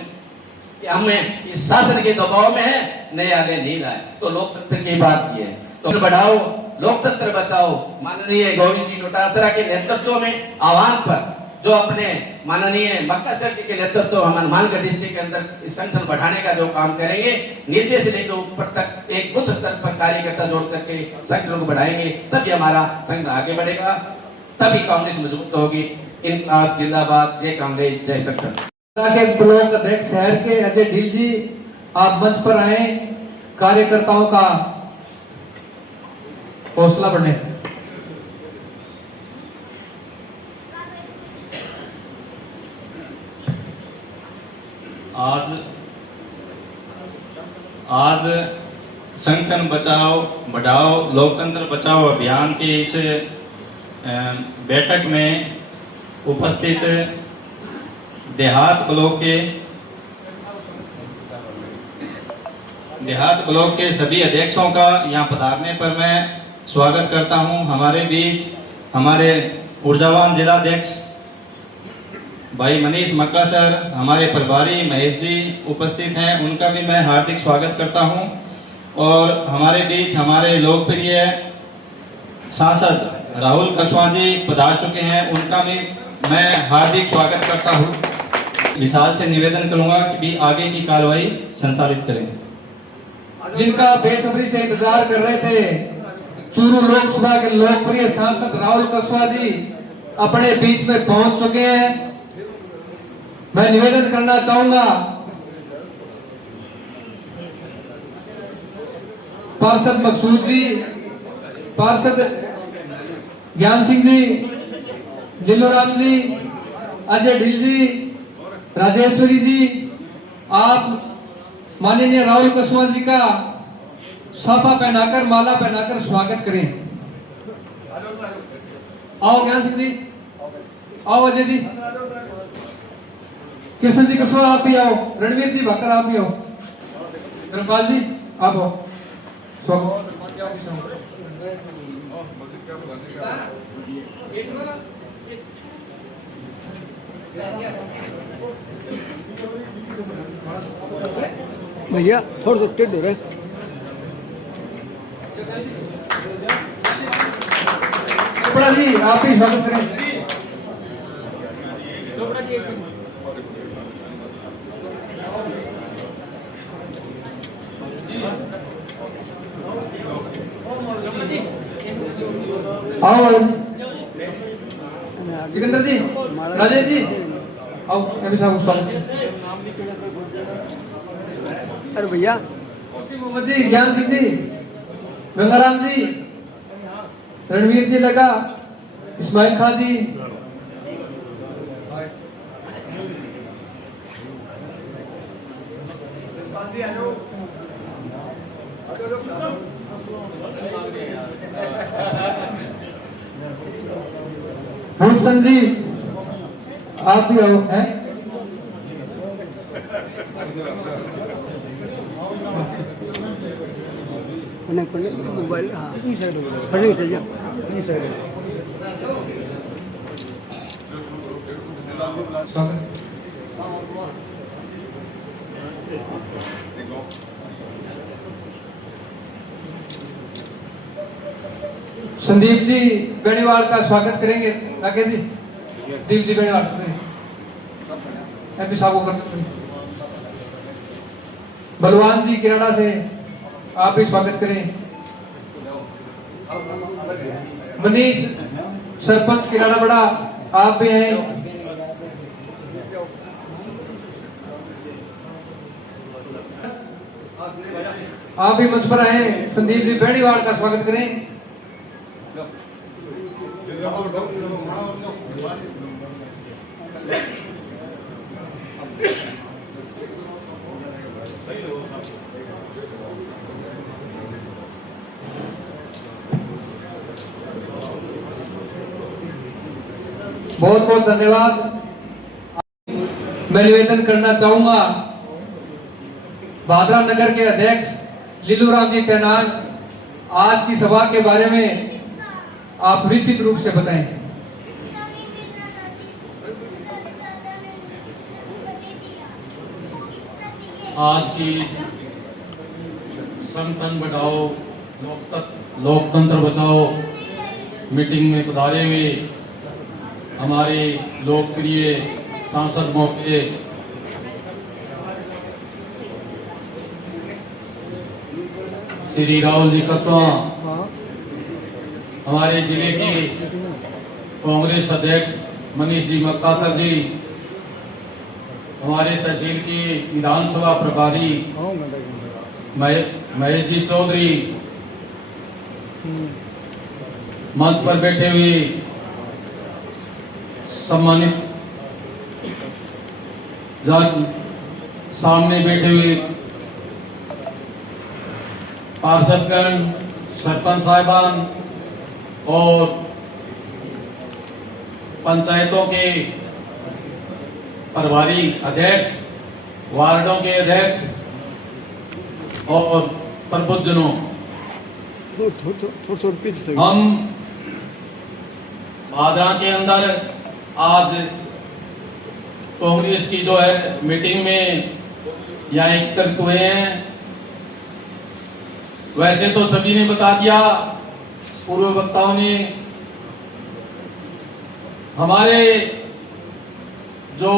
कि हमें इस शासन के दबाव में है, न्यायालय नहीं रहा है। तो लोकतंत्र की बात की है, तो बढ़ाओ, लोकतंत्र बचाओ। माननीय गोविंद सिंह डोटासरा के नेतृत्व में आह्वान पर जो अपने माननीय मक्का सर के नेतृत्व हम हनुमानगढ़ डिस्ट्रिक्ट के अंदर संगठन बढ़ाने का जो काम करेंगे, नीचे से लेकर ऊपर तक एक उच्च स्तर पर कार्यकर्ता जोड़ करके संगठन को बढ़ाएंगे, तभी हमारा संगठन आगे बढ़ेगा, तभी कांग्रेस मजबूत होगी। इनकलाब जिंदाबाद, जय कांग्रेस, जय संगठन। के ब्लॉक अध्यक्ष शहर के अजय ढील जी, आप मंच पर आए, कार्यकर्ताओं का हौसला बढ़े। आज संगठन बचाओ बढ़ाओ लोकतंत्र बचाओ अभियान की इस बैठक में उपस्थित देहात ब्लॉक के सभी अध्यक्षों का यहाँ पधारने पर मैं स्वागत करता हूँ। हमारे बीच हमारे ऊर्जावान जिलाध्यक्ष भाई मनीष मक्का सर, हमारे प्रभारी महेश जी उपस्थित हैं, उनका भी मैं हार्दिक स्वागत करता हूं। और हमारे बीच हमारे लोकप्रिय सांसद राहुल कसवा जी पधार चुके हैं, उनका भी मैं हार्दिक स्वागत करता हूं। विशाल से निवेदन करूंगा कि भी आगे की कार्रवाई संचालित करें। जिनका बेसब्री से इंतजार कर रहे थे, चूरू लोकसभा के लोकप्रिय सांसद राहुल कसवा जी अपने बीच में पहुंच चुके हैं। मैं निवेदन करना चाहूंगा पार्षद मकसूद जी, पार्षद ज्ञान सिंह जी, लीलोराम जी, अजय ढील जी, राजेश्वरी जी, आप माननीय राहुल कसवा जी का साफा पहनाकर, माला पहनाकर स्वागत करें। आओ ज्ञान सिंह जी, आओ अजय जी, कृष्ण जी कसवा आप भी आओ, रणवीर जी भाकर आप भी आओ, धर्मपाल जी आप आओ। भैया थोड़ा सा टेढ़ हो रहे। चोपड़ा जी आप भी स्वागत करें। आओ जितेंद्र जी, राजेश जी आओ, अभी साहब स्वागत। अरे भैया मोहम्मद जी, ज्ञान सिंह जी, गंगाराम जी, रणवीर जी लगा, इस्माइल खान जी, भूषण जी आप भी आओ हैं। मोबाइल हाँ फटने से संदीप जी बेनीवाल का स्वागत करेंगे। राकेश जी, दीप जी बेनीवाल एमपी साहब को करते हैं। बलवान जी किराड़ा से आप भी स्वागत करें। मनीष सरपंच किराड़ा बड़ा आप भी हैं, आप भी मंच पर आए। संदीप जी बेड़ीवाल का स्वागत करें। बहुत बहुत धन्यवाद। मैं निवेदन करना चाहूंगा भादरा नगर के अध्यक्ष लीलू राम जी तेनान, आज की सभा के बारे में आप विस्तृत रूप से बताएं। आज की संगठन बढ़ाओ लोकतंत्र बचाओ मीटिंग में पधारे हुए हमारे लोकप्रिय सांसद महोदय श्री राहुल जी कसवा, हमारे जिले के कांग्रेस अध्यक्ष मनीष जी मक्कासर जी, हमारे तहसील की विधानसभा प्रभारी महेश जी चौधरी, मंच पर बैठे हुए सम्मानित सामने बैठे हुए पार्षदगण, सरपंच साहिबान और पंचायतों के प्रभारी अध्यक्ष, वार्डों के अध्यक्ष और प्रबुद्धजनों, हम भादरा के अंदर आज कांग्रेस की जो है मीटिंग में यहाँ एकत्रित हुए हैं। वैसे तो सभी ने बता दिया, पूर्व वक्ताओं ने। हमारे जो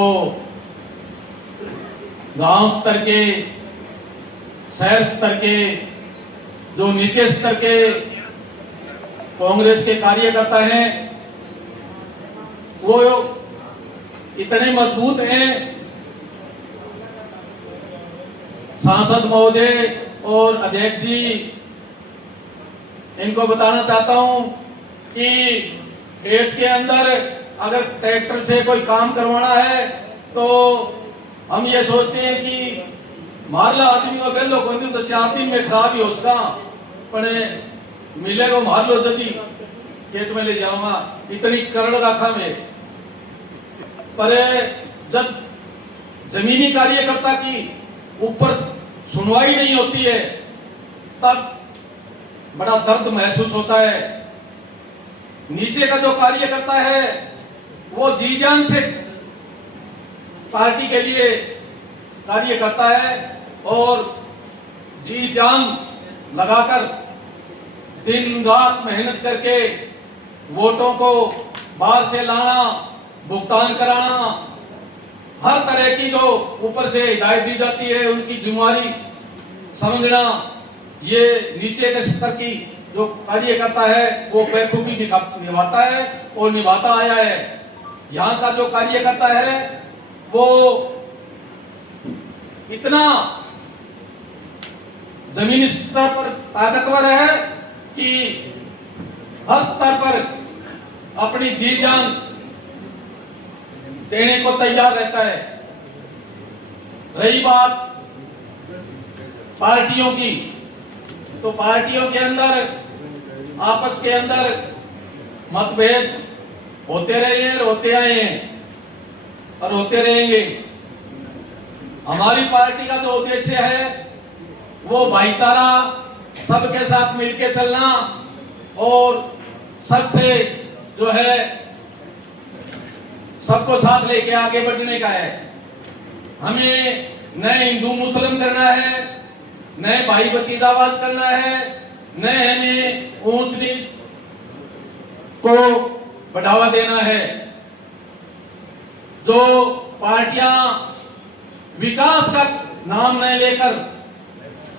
गांव स्तर के, शहर स्तर के, जो नीचे स्तर के कांग्रेस के कार्यकर्ता हैं, वो इतने मजबूत हैं। सांसद महोदय और अध्यक्ष जी, इनको बताना चाहता हूं कि खेत के अंदर अगर ट्रैक्टर से कोई काम करवाना है तो हम ये सोचते हैं कि मारला आदमी को बेलो कोई तो 4 दिन में खराब ही हो उसका, पर मिले को मार लो जल्दी खेत में ले जाऊंगा, इतनी करण रखा में। पर जब जमीनी कार्यकर्ता की ऊपर सुनवाई नहीं होती है तब बड़ा दर्द महसूस होता है। नीचे का जो कार्यकर्ता है वो जी जान से पार्टी के लिए कार्य करता है और जी जान लगाकर दिन रात मेहनत करके वोटों को बाहर से लाना, भुगतान कराना, हर तरह की जो ऊपर से हिदायत दी जाती है उनकी जिम्मेवारी समझना, ये नीचे के स्तर की जो कार्य करता है वो बेखूबी निभाता है और निभाता आया है। यहाँ का जो कार्य करता है वो इतना जमीनी स्तर पर ताकतवर है कि हर स्तर पर अपनी जी जान देने को तैयार रहता है। रही बात पार्टियों की, तो पार्टियों के अंदर आपस के अंदर मतभेद होते रहे हैं, होते आए हैं और होते रहेंगे। हमारी पार्टी का जो उद्देश्य है वो भाईचारा, सबके साथ मिलकर चलना और सबसे जो है सबको साथ लेके आगे बढ़ने का है। हमें न हिंदू मुस्लिम करना है, न भाई भतीजावाद करना है, न हमें ऊंच नीच को बढ़ावा देना है। जो पार्टियां विकास का नाम न लेकर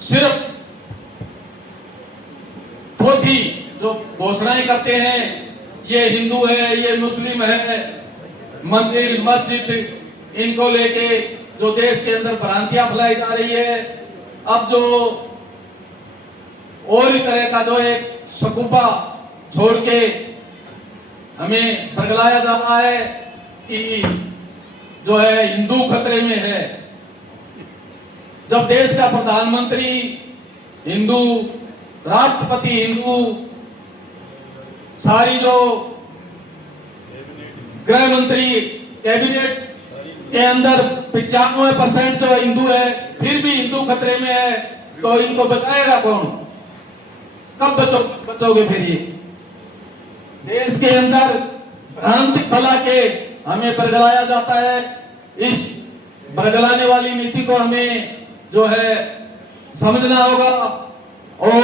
सिर्फ खुद ही जो घोषणाएं करते हैं, ये हिंदू है, ये मुस्लिम है, मंदिर मस्जिद इनको लेके जो देश के अंदर भ्रांतियां फैलाई जा रही है, अब जो और ही तरह का जो एक शकुफा छोड़ के हमें बरगलाया जा रहा है कि जो है हिंदू खतरे में है। जब देश का प्रधानमंत्री हिंदू, राष्ट्रपति हिंदू, सारी जो गृह मंत्री कैबिनेट के अंदर 95% जो हिंदू है, फिर भी हिंदू खतरे में है, तो इनको बचाएगा कौन? कब बचोगे फिर? ये देश के अंदर भ्रांति फैला के हमें बरगलाया जाता है। इस बरगलाने वाली नीति को हमें जो है समझना होगा और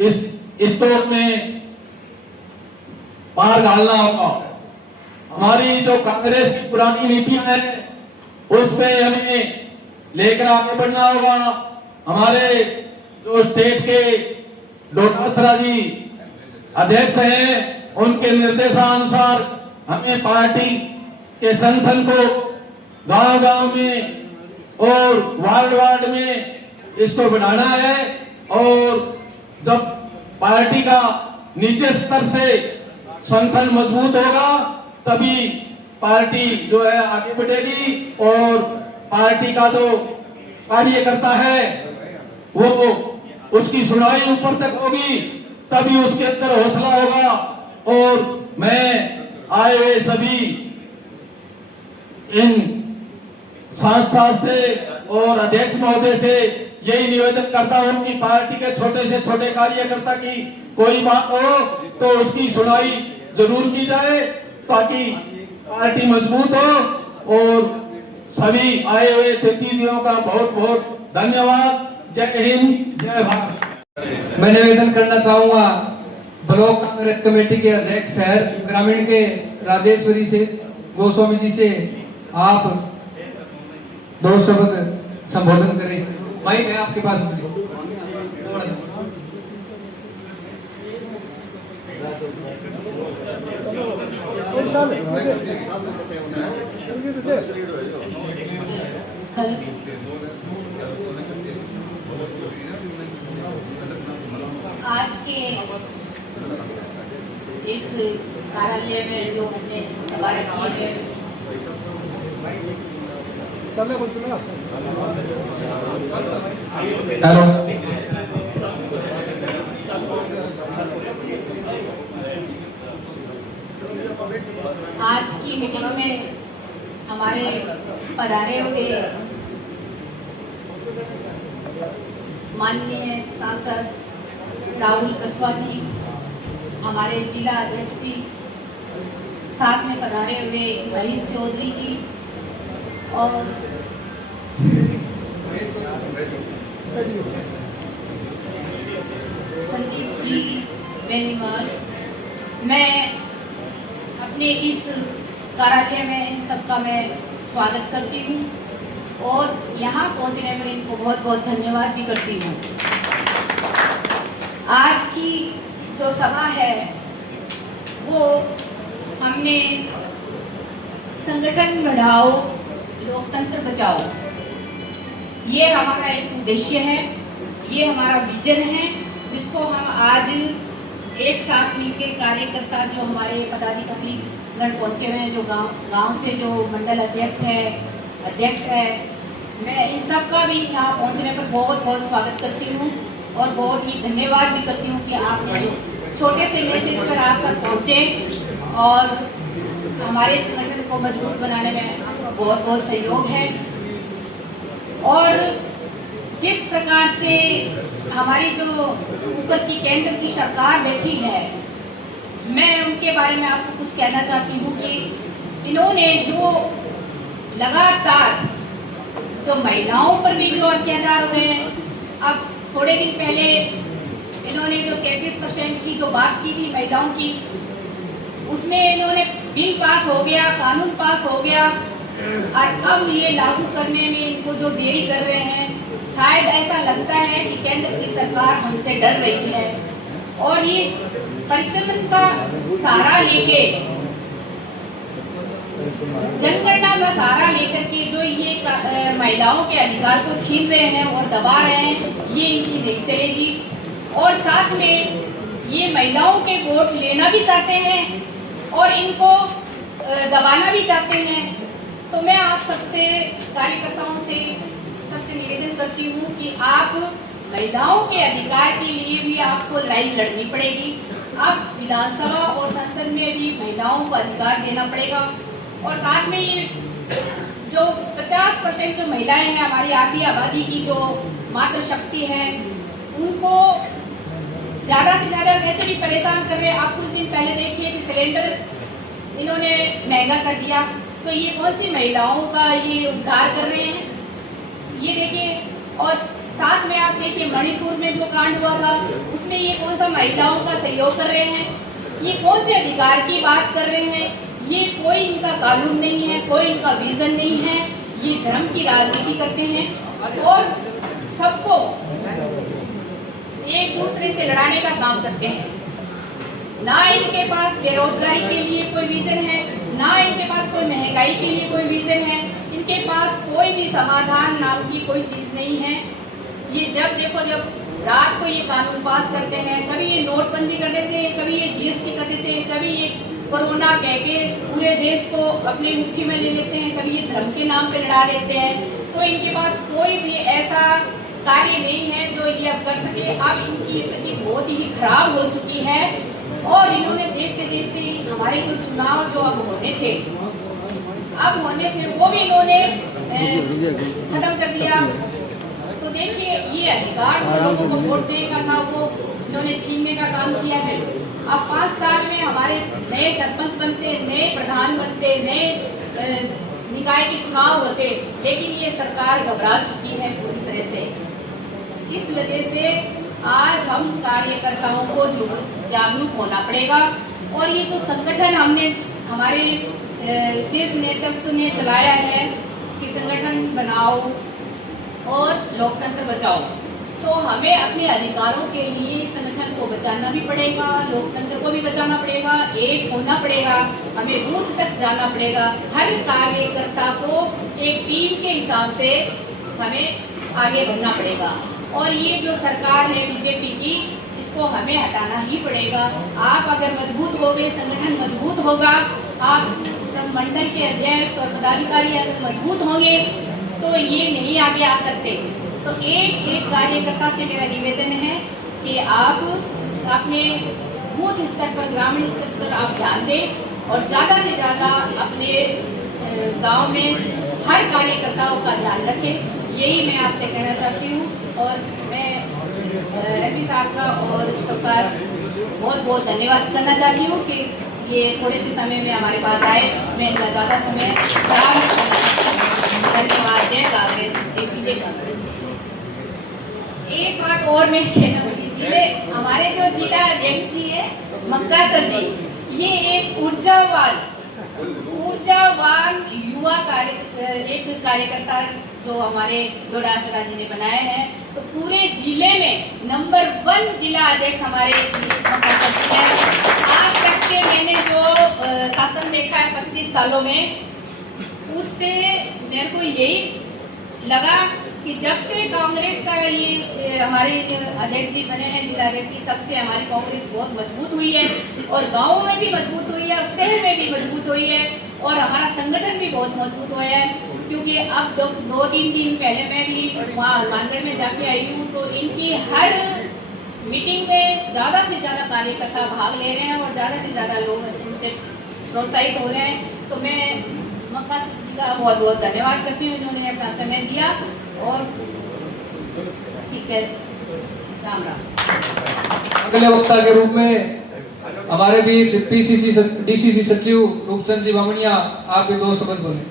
इस दौर में पार डालना होगा। हमारी जो कांग्रेस की पुरानी नीतियां हैं उसमें हमें लेकर आगे बढ़ना होगा। हमारे जो स्टेट के डोटासरा जी अध्यक्ष हैं, उनके निर्देशानुसार हमें पार्टी के संगठन को गांव-गांव में और वार्ड में इसको बढ़ाना है। और जब पार्टी का नीचे स्तर से संगठन मजबूत होगा तभी पार्टी जो है आगे बढ़ेगी और पार्टी का जो कार्यकर्ता है वो उसकी सुनाई ऊपर तक होगी, तभी उसके अंदर हौसला होगा। और मैं आए हुए सभी इन सांसद से और अध्यक्ष महोदय से यही निवेदन करता हूं कि पार्टी के छोटे से छोटे कार्यकर्ता की कोई बात हो तो उसकी सुनाई जरूर की जाए ताकि पार्टी मजबूत हो। और सभी आए हुए अतिथियों का बहुत बहुत धन्यवाद। जय हिंद, जय भारत। मैं निवेदन करना चाहूंगा ब्लॉक कांग्रेस कमेटी के अध्यक्ष शहर ग्रामीण के राजेश्वरी से गोस्वामी जी से आप 2 शब्द संबोधन करें। भाई मैं आपके पास आज के इस कार्यालय में जो हमने सभा रखी है, आज की मीटिंग में हमारे पधारे हुए माननीय सांसद राहुल कसवा जी, हमारे जिला अध्यक्ष जी, साथ में पधारे हुए महेश चौधरी जी और संदीप जी बेनीवाल, मैं अपने इस कार्यालय में इन सबका मैं स्वागत करती हूँ और यहाँ पहुँचने में इनको बहुत बहुत धन्यवाद भी करती हूँ। आज की जो सभा है वो हमने संगठन बढ़ाओ लोकतंत्र बचाओ, ये हमारा एक उद्देश्य है, ये हमारा विजन है, जिसको हम आज एक साथ मिलकर कार्यकर्ता जो हमारे पदाधिकारी गण पहुंचे हुए हैं, जो गांव से जो मंडल अध्यक्ष है, मैं इन सब का भी यहाँ पहुंचने पर बहुत बहुत स्वागत करती हूँ और बहुत ही धन्यवाद भी करती हूँ कि आपने छोटे से मैसेज पर आप सब पहुँचे और हमारे संगठन को मजबूत बनाने में आपका बहुत बहुत सहयोग है। और जिस प्रकार से हमारी जो ऊपर की केंद्र की सरकार बैठी है, मैं उनके बारे में आपको कुछ कहना चाहती हूँ कि इन्होंने जो लगातार जो महिलाओं पर भी जो अत्याचार हो रहे हैं, अब थोड़े दिन पहले इन्होंने जो 33% की जो बात की थी महिलाओं की, उसमें इन्होंने बिल पास हो गया, कानून पास हो गया और अब ये लागू करने में इनको जो देरी कर रहे हैं, शायद ऐसा लगता है कि केंद्र की सरकार हमसे डर रही है और ये परिश्रम का सहारा लेके जनगणना का सहारा लेकर के जो ये महिलाओं के अधिकार को छीन रहे हैं और दबा रहे हैं, ये इनकी नहीं चलेगी। और साथ में ये महिलाओं के वोट लेना भी चाहते हैं और इनको दबाना भी चाहते हैं। तो मैं आप सबसे कार्यकर्ताओं से सबसे निवेदन करती हूँ कि आप महिलाओं के अधिकार के लिए भी आपको लड़ाई लड़नी पड़ेगी। अब विधानसभा और संसद में भी महिलाओं को अधिकार देना पड़ेगा। और साथ में ये जो 50% जो महिलाएं हैं, हमारी आधी आबादी की जो मातृ शक्ति है, उनको ज़्यादा से ज़्यादा वैसे भी परेशान कर रहे हैं। आप कुछ दिन पहले देखिए कि सिलेंडर इन्होंने महंगा कर दिया, तो ये कौन सी महिलाओं का ये उद्धार कर रहे हैं, ये देखिए। और साथ में आप देखिए मणिपुर में जो कांड हुआ था, उसमें ये कौन सा महिलाओं का सहयोग कर रहे हैं, ये कौन से अधिकार की बात कर रहे हैं। ये कोई इनका कानून नहीं है, कोई इनका विजन नहीं है, ये धर्म की राजनीति करते हैं और सबको एक दूसरे से लड़ाने का काम करते हैं। ना इनके पास बेरोजगारी के लिए कोई विजन है, ना इनके पास कोई महंगाई के लिए कोई विजन है, इनके पास कोई भी समाधान नाम की कोई चीज नहीं है। ये जब देखो, जब रात को ये कानून पास करते हैं, कभी ये नोटबंदी कर देते हैं, कभी ये जीएसटी कर देते हैं, कभी ये कोरोना कह के पूरे देश को अपनी मुट्ठी में ले लेते हैं, कभी ये धर्म के नाम पे लड़ा देते हैं। तो इनके पास कोई भी ऐसा कार्य नहीं है जो ये अब कर सके। अब इनकी स्थिति बहुत ही खराब हो चुकी है और इन्होंने देखते देखते हमारे जो चुनाव जो अब होने थे वो भी इन्होंने खत्म कर दिया। तो देखिए, ये अधिकार जो लोगों को वोट देने का था वो इन्होंने छीनने का काम किया है। अब 5 साल में हमारे नए सरपंच बनते, नए प्रधान बनते, नए निकाय के चुनाव होते, लेकिन ये सरकार घबरा चुकी है पूरी तरह से। इस वजह से आज हम कार्यकर्ताओं को जागरूक होना पड़ेगा। और ये जो संगठन हमने हमारे शीर्ष नेतृत्व ने चलाया है कि संगठन बनाओ और लोकतंत्र बचाओ, तो हमें अपने अधिकारों के लिए संगठन को बचाना भी पड़ेगा, लोकतंत्र को भी बचाना पड़ेगा, एक होना पड़ेगा, हमें बूथ तक जाना पड़ेगा। हर कार्यकर्ता को एक टीम के हिसाब से हमें आगे बढ़ना पड़ेगा। और ये जो सरकार है बीजेपी की, इसको हमें हटाना ही पड़ेगा। आप अगर मजबूत हो गए, संगठन मजबूत होगा, आप सब मंडल के अध्यक्ष और पदाधिकारी अगर मजबूत होंगे तो ये नहीं आगे आ सकते। तो एक एक कार्यकर्ता से मेरा निवेदन है कि आप अपने बूथ स्तर पर, ग्रामीण स्तर पर आप ध्यान दें और ज़्यादा से ज़्यादा अपने गांव में हर कार्यकर्ताओं का ध्यान रखें। यही मैं आपसे कहना चाहती हूँ। और मैं एमपी साहब का और सबका बहुत बहुत धन्यवाद करना चाहती हूँ कि ये थोड़े से समय में हमारे पास आए। मैं इनका ज़्यादा समय धन्यवाद। जय कांग्रेस, जय कांग्रेस। एक बात और मैं कहना चाहती, हमारे जो जिला अध्यक्ष जी है मक्का सर जी, ये एक ऊर्जावान युवा कार्यकर्ता जो हमारे डोडासरा जी ने बनाए हैं। तो पूरे जिले में नंबर 1 जिला अध्यक्ष हमारे मक्का सर जी हैं। आज तक के मैंने जो शासन देखा है 25 सालों में, उससे मेरे को यही लगा कि जब से कांग्रेस का ये हमारे अध्यक्ष जी बने हैं, जिला अध्यक्ष जी, तब से हमारी कांग्रेस बहुत मजबूत हुई है और गांवों में भी मजबूत हुई है और शहर में भी मजबूत हुई है और हमारा संगठन भी बहुत मजबूत हुआ है। क्योंकि अब 2-3 दिन पहले मैं भी वहाँ हनुमानगढ़ में जाके आई हूँ, तो इनकी हर मीटिंग में ज़्यादा से ज़्यादा कार्यकर्ता भाग ले रहे हैं और ज़्यादा से ज़्यादा लोग इनसे प्रोत्साहित हो रहे हैं। तो मैं मक्का जी का बहुत बहुत धन्यवाद करती हूँ, इन्होंने अपना समय दिया। और ठीक है, राम राम। अगले वक्ता के रूप में हमारे बीच डीसीसी सचिव रूपचंद जी बामणिया, आपके 2 शब्द बोले।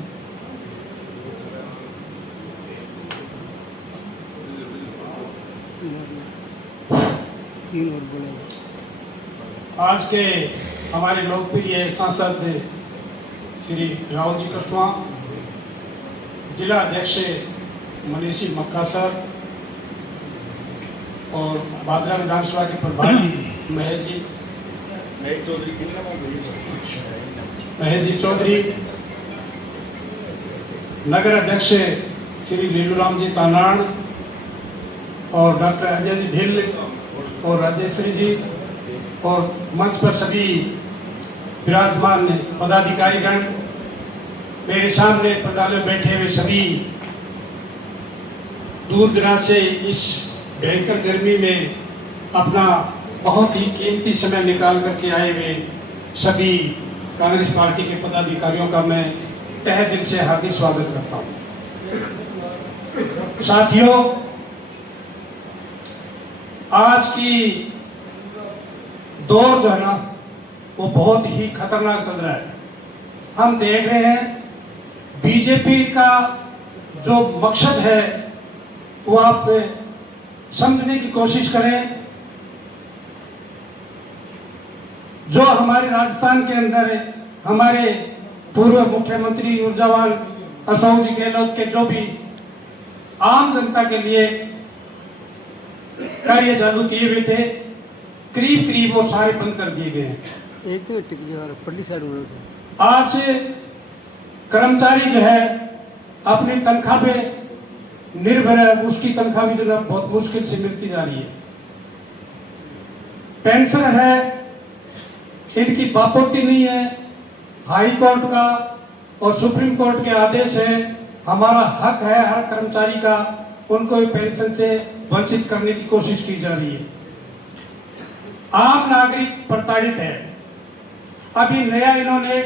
आज के हमारे लोकप्रिय सांसद श्री राहुल जी कसवा, जिला अध्यक्ष मनीष मक्का सर और बादरा विधानसभा के प्रभारी महेश जी चौधरी, नगर अध्यक्ष श्री लीलूराम जी तानाड़ और डॉक्टर अजय जी ढिल और राजेश्वरी जी और मंच पर सभी विराजमान पदाधिकारीगण, मेरे सामने पंडाल में बैठे हुए सभी दूर दराज से इस भयंकर गर्मी में अपना बहुत ही कीमती समय निकाल करके आए हुए सभी कांग्रेस पार्टी के पदाधिकारियों का मैं तहे दिल से हार्दिक स्वागत करता हूं। साथियों, आज की दौर जो है ना वो बहुत ही खतरनाक चल रहा है। हम देख रहे हैं बीजेपी का जो मकसद है वो आप समझने की कोशिश करें। जो हमारे राजस्थान के अंदर हमारे पूर्व मुख्यमंत्री ऊर्जावान अशोक जी गहलोत के जो भी आम जनता के लिए कार्य चालू किए हुए थे, करीब करीब वो सारे बंद कर दिए गए हैं। आज कर्मचारी जो है अपनी तनख्वाह पे निर्भर है, उसकी तनख्वाह भी जो है बहुत मुश्किल से मिलती जा रही है। पेंशन है, इनकी बापोती नहीं है। हाई कोर्ट का और सुप्रीम कोर्ट के आदेश है, हमारा हक है हर कर्मचारी का, उनको पेंशन से वंचित करने की कोशिश की जा रही है। आम नागरिक प्रताड़ित है। अभी नया इन्होंने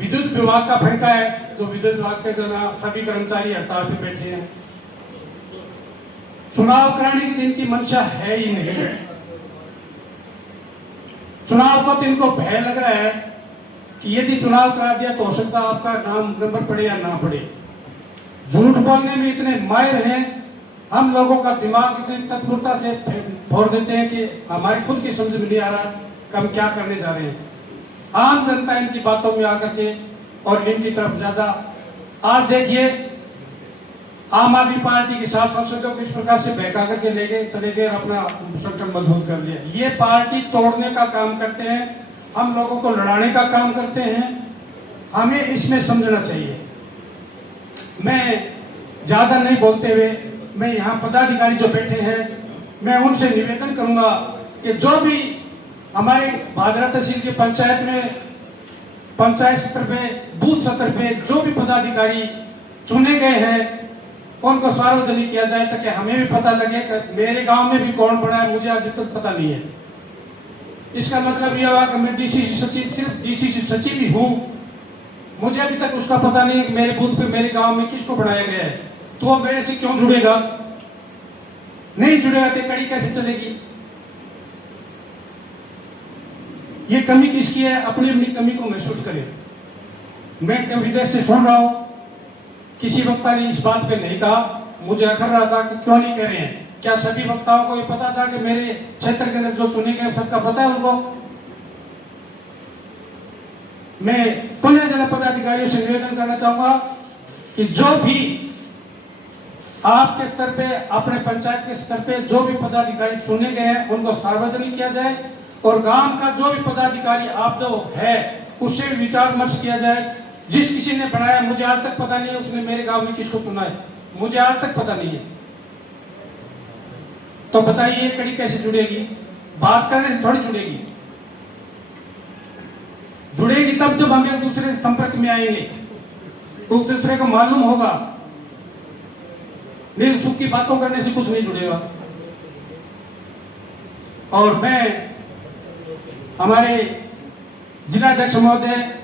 विद्युत विभाग का फेंका है, जो विद्युत विभाग के जो सभी कर्मचारी हड़ताल पे बैठे हैं। चुनाव कराने की दिन की मंशा है ही नहीं है। चुनाव को तो इनको भय लग रहा है कि यदि चुनाव करा दिया तो हो सकता है आपका नाम नंबर पड़े या ना पड़े। झूठ बोलने में इतने माहिर हैं, हम लोगों का दिमाग इतनी तत्परता से फोड़ देते हैं कि हमारी खुद की समझ में नहीं आ रहा कि हम क्या करने जा रहे हैं। आम जनता इनकी बातों में आकर के और इनकी तरफ ज्यादा। आज देखिए आम आदमी पार्टी के साथ सांसदों को इस प्रकार से बहका करके ले गए, चले गए, अपना संगठन मजबूत कर लिया। ये पार्टी तोड़ने का काम करते हैं, हम लोगों को लड़ाने का काम करते हैं। हमें इसमें समझना चाहिए। मैं ज्यादा नहीं बोलते हुए मैं यहाँ पदाधिकारी जो बैठे हैं मैं उनसे निवेदन करूंगा कि जो भी हमारे भादरा तहसील की पंचायत में पंचायत स्तर पे बूथ स्तर पे जो भी पदाधिकारी चुने गए हैं उनको सार्वजनिक किया जाए, ताकि हमें भी पता लगे कि मेरे गांव में भी कौन बना है, मुझे आज तक पता नहीं है। इसका मतलब यह हुआ कि मैं डीसीसी सचिव, सिर्फ डीसीसी सचिव ही हूं, मुझे अभी तक उसका पता नहीं है कि मेरे बूथ पे मेरे गांव में किसको बनाया गया है। तो वो मेरे से क्यों जुड़ेगा? नहीं जुड़ेगा तो कड़ी कैसे चलेगी? ये कमी किसकी है? अपनी अपनी कमी को महसूस करें। मैं कभी देर से छोड़ रहा हूं, किसी वक्ता ने इस बात पे नहीं कहा, मुझे अखर रहा था कि क्यों नहीं कह रहे हैं। क्या सभी वक्ताओं को ये पता था कि मेरे क्षेत्र के अंदर जो चुने गए सबका पता है उनको? मैं पुनः जिला पदाधिकारियों से निवेदन करना चाहूंगा कि जो भी आपके स्तर पे, अपने पंचायत के स्तर पे जो भी पदाधिकारी चुने गए हैं उनको सार्वजनिक किया जाए और गांव का जो भी पदाधिकारी आप जो है उससे विचार विमर्श किया जाए। जिस किसी ने बनाया, मुझे आज तक पता नहीं है उसने मेरे गांव में किसको चुना है, मुझे आज तक पता नहीं है। तो बताइए कड़ी कैसे जुड़ेगी? बात करने से थोड़ी जुड़ेगी। जुड़ेगी तब जब हम एक दूसरे से संपर्क में आएंगे, तो एक दूसरे को मालूम होगा। मेरे सुख की बातों करने से कुछ नहीं जुड़ेगा। और मैं हमारे जिलाध्यक्ष महोदय,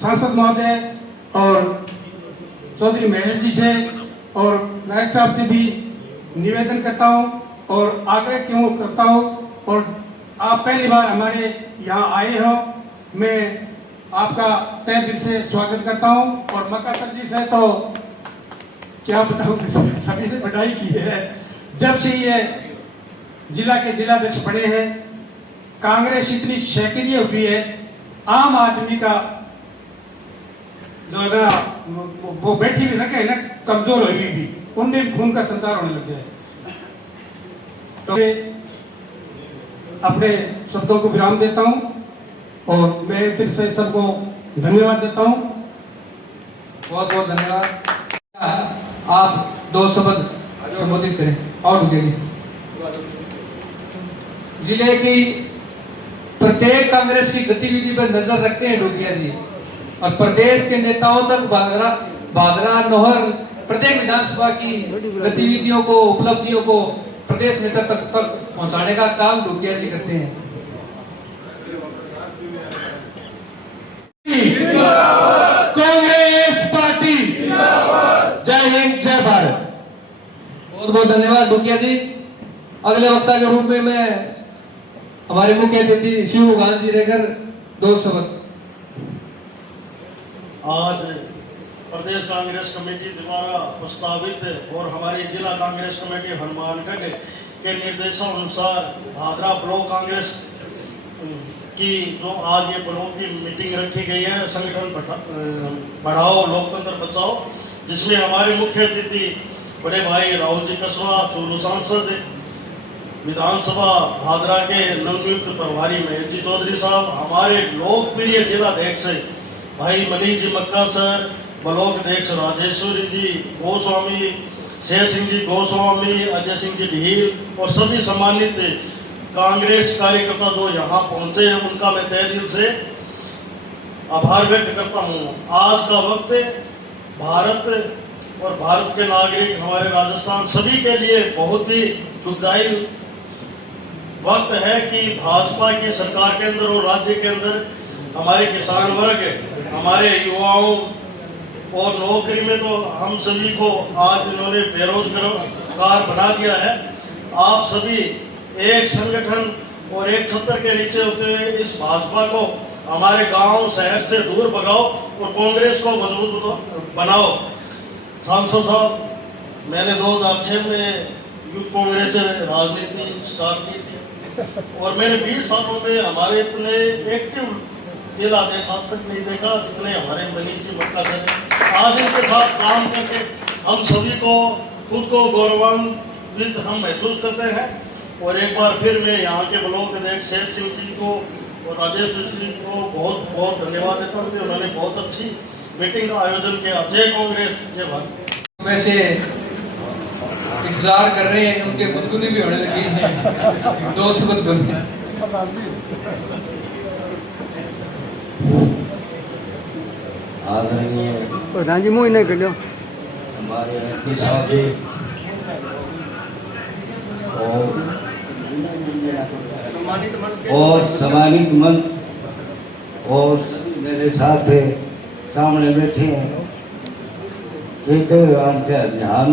सांसद महोदय और चौधरी महेश जी से और नायक साहब से भी निवेदन करता हूं और आग्रह क्यों करता हूं। और आप पहली बार हमारे यहाँ आए हो, मैं आपका तहे दिल से स्वागत करता हूं। और मक्कासर जी से तो क्या बताऊं, सभी ने बधाई की है। जब से ये जिला के जिलाध्यक्ष बने हैं, कांग्रेस इतनी सक्रिय हुई है, आम आदमी का जो है ना वो बैठी भी रखे ना कमजोर हुई भी, उनमें खून का संचार होने लग गया है। तो अपने शब्दों को विराम देता हूं और मैं फिर से सबको धन्यवाद देता हूं। बहुत बहुत धन्यवाद। आप 2 शब्द संबोधित करें। और जिले की प्रत्येक कांग्रेस की गतिविधि पर नजर रखते हैं डोगिया जी, और प्रदेश के नेताओं तक भादरा नौहर प्रत्येक विधानसभा की गतिविधियों को, उपलब्धियों को प्रदेश नेता तक पहुंचाने का काम डोगिया जी करते हैं। कांग्रेस पार्टी, जय हिंद, जय भारत। बहुत बहुत धन्यवाद डोगिया जी। अगले वक्ता के रूप में मैं हमारे मुख्य अतिथि शिव गांधी रेगर 2 शब्द। आज प्रदेश कांग्रेस कमेटी द्वारा प्रस्तावित और हमारी जिला कांग्रेस कमेटी हनुमानगढ़ के निर्देशानुसार भादरा ब्लॉक कांग्रेस की जो आज ये ब्लॉक की मीटिंग रखी गई है, संगठन बढ़ाओ लोकतंत्र बचाओ, जिसमें हमारे मुख्य अतिथि बड़े भाई राहुल जी कसवा, चूरू सांसद, विधानसभा भादरा के नवनियुक्त प्रभारी महेश जी चौधरी साहब, हमारे लोकप्रिय जिलाध्यक्ष भाई मनीष जी मक्का सर, ब्लॉक अध्यक्ष राजेश्वरी जी गोस्वामी, शेर सिंह जी गोस्वामी, अजय सिंह जी भील और सभी सम्मानित कांग्रेस कार्यकर्ता जो यहाँ पहुँचे हैं, उनका मैं तहे दिल से आभार व्यक्त करता हूँ। आज का वक्त भारत और भारत के नागरिक, हमारे राजस्थान सभी के लिए बहुत ही दुखदायी वक्त है कि भाजपा की सरकार के अंदर और राज्य के अंदर हमारे किसान वर्ग, हमारे युवाओं और नौकरी में तो हम सभी को आज इन्होंने बेरोजगार बना दिया है। आप सभी एक संगठन और एक छत्र के नीचे होते हुए इस भाजपा को हमारे गांव शहर से दूर भगाओ और कांग्रेस को मजबूत बनाओ। सांसद साहब, मैंने 2006 में यूथ कांग्रेस से राजनीति स्टार्ट की थी और मैंने 20 सालों में हमारे इतने एक्टिव जिलाध्यक्ष आज तक नहीं देखा जितने हमारे मनीष जी मक्का सर। आज इनके साथ काम करके हम सभी को खुद को गौरवान्वित हम महसूस करते हैं। और एक बार फिर मैं यहाँ के ब्लॉक अध्यक्ष शेर सिंह जी को और राजेश जी को बहुत बहुत धन्यवाद देता हूँ। उन्होंने बहुत अच्छी मीटिंग का आयोजन किया। जय कांग्रेस, जय भारत। वैसे इंतजार कर रहे हैं, उनके गुनगुनी भी होने लगी है। 2 शब्द बोलिए। आदरणीय प्रधान जी मुँह नहीं कर लो। हमारे एमपी साहब जी और सम्मानित मंच और सभी मेरे साथ सामने बैठे हैं, के अभियान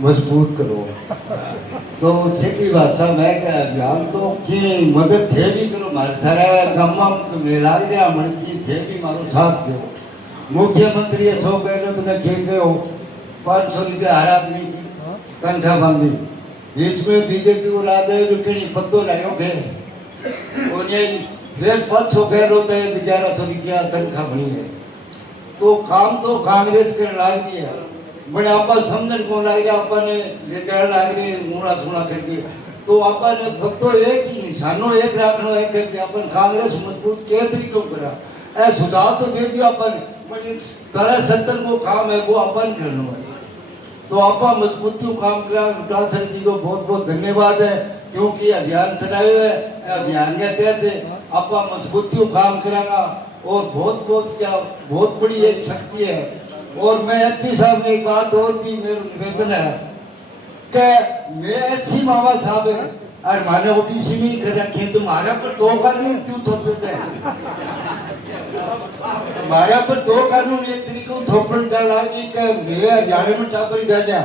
मजबूत करो। तो सीधी भाषा में क्या अभियान तो की मदद थे भी करो, मारे सारा गाँव में तो मेला गया मणकी थे भी मारो साथ दो। मुख्यमंत्री 100 गहलोत ने कह गयो 500 रुपया हर आदमी की तनख्वाह बांधी। बीच में बीजेपी को लादे रुकनी पत्तो लायो थे और ये फिर 500 गहलोत है बेचारा 100 रुपया तनख्वाह बनी है। तो काम तो कांग्रेस कर लाग दिया, बड़े आपा समझन को लाग गया, अपने लेकर लाग रहे मुड़ा सुना करके। तो अपने पत्तो एक ही निशानो एक रखना है कि अपन कांग्रेस मजबूत के तरीकों करा ए सुधार तो दे दिया अपन, मगर तड़े सत्तर को काम है वो अपन करना है। तो आपा मजबूती काम करा। लुटा सर जी को बहुत बहुत धन्यवाद है, क्योंकि अभियान चलाए हुए अभियान के तहत आपा मजबूती काम करागा और बहुत बहुत क्या बहुत बड़ी एक शक्ति है। और मैं एमपी साहब ने एक बात और भी मेरा निवेदन है कि मैं ऐसी मावा साहब है और माने ओबीसी नहीं कर रखे, तुम्हारे पर 2 कानून क्यों थोपते हैं? हमारे पर 2 कानून एक तरीके थोपड़ डाला कि मेरे हरियाणा में टापर भेजा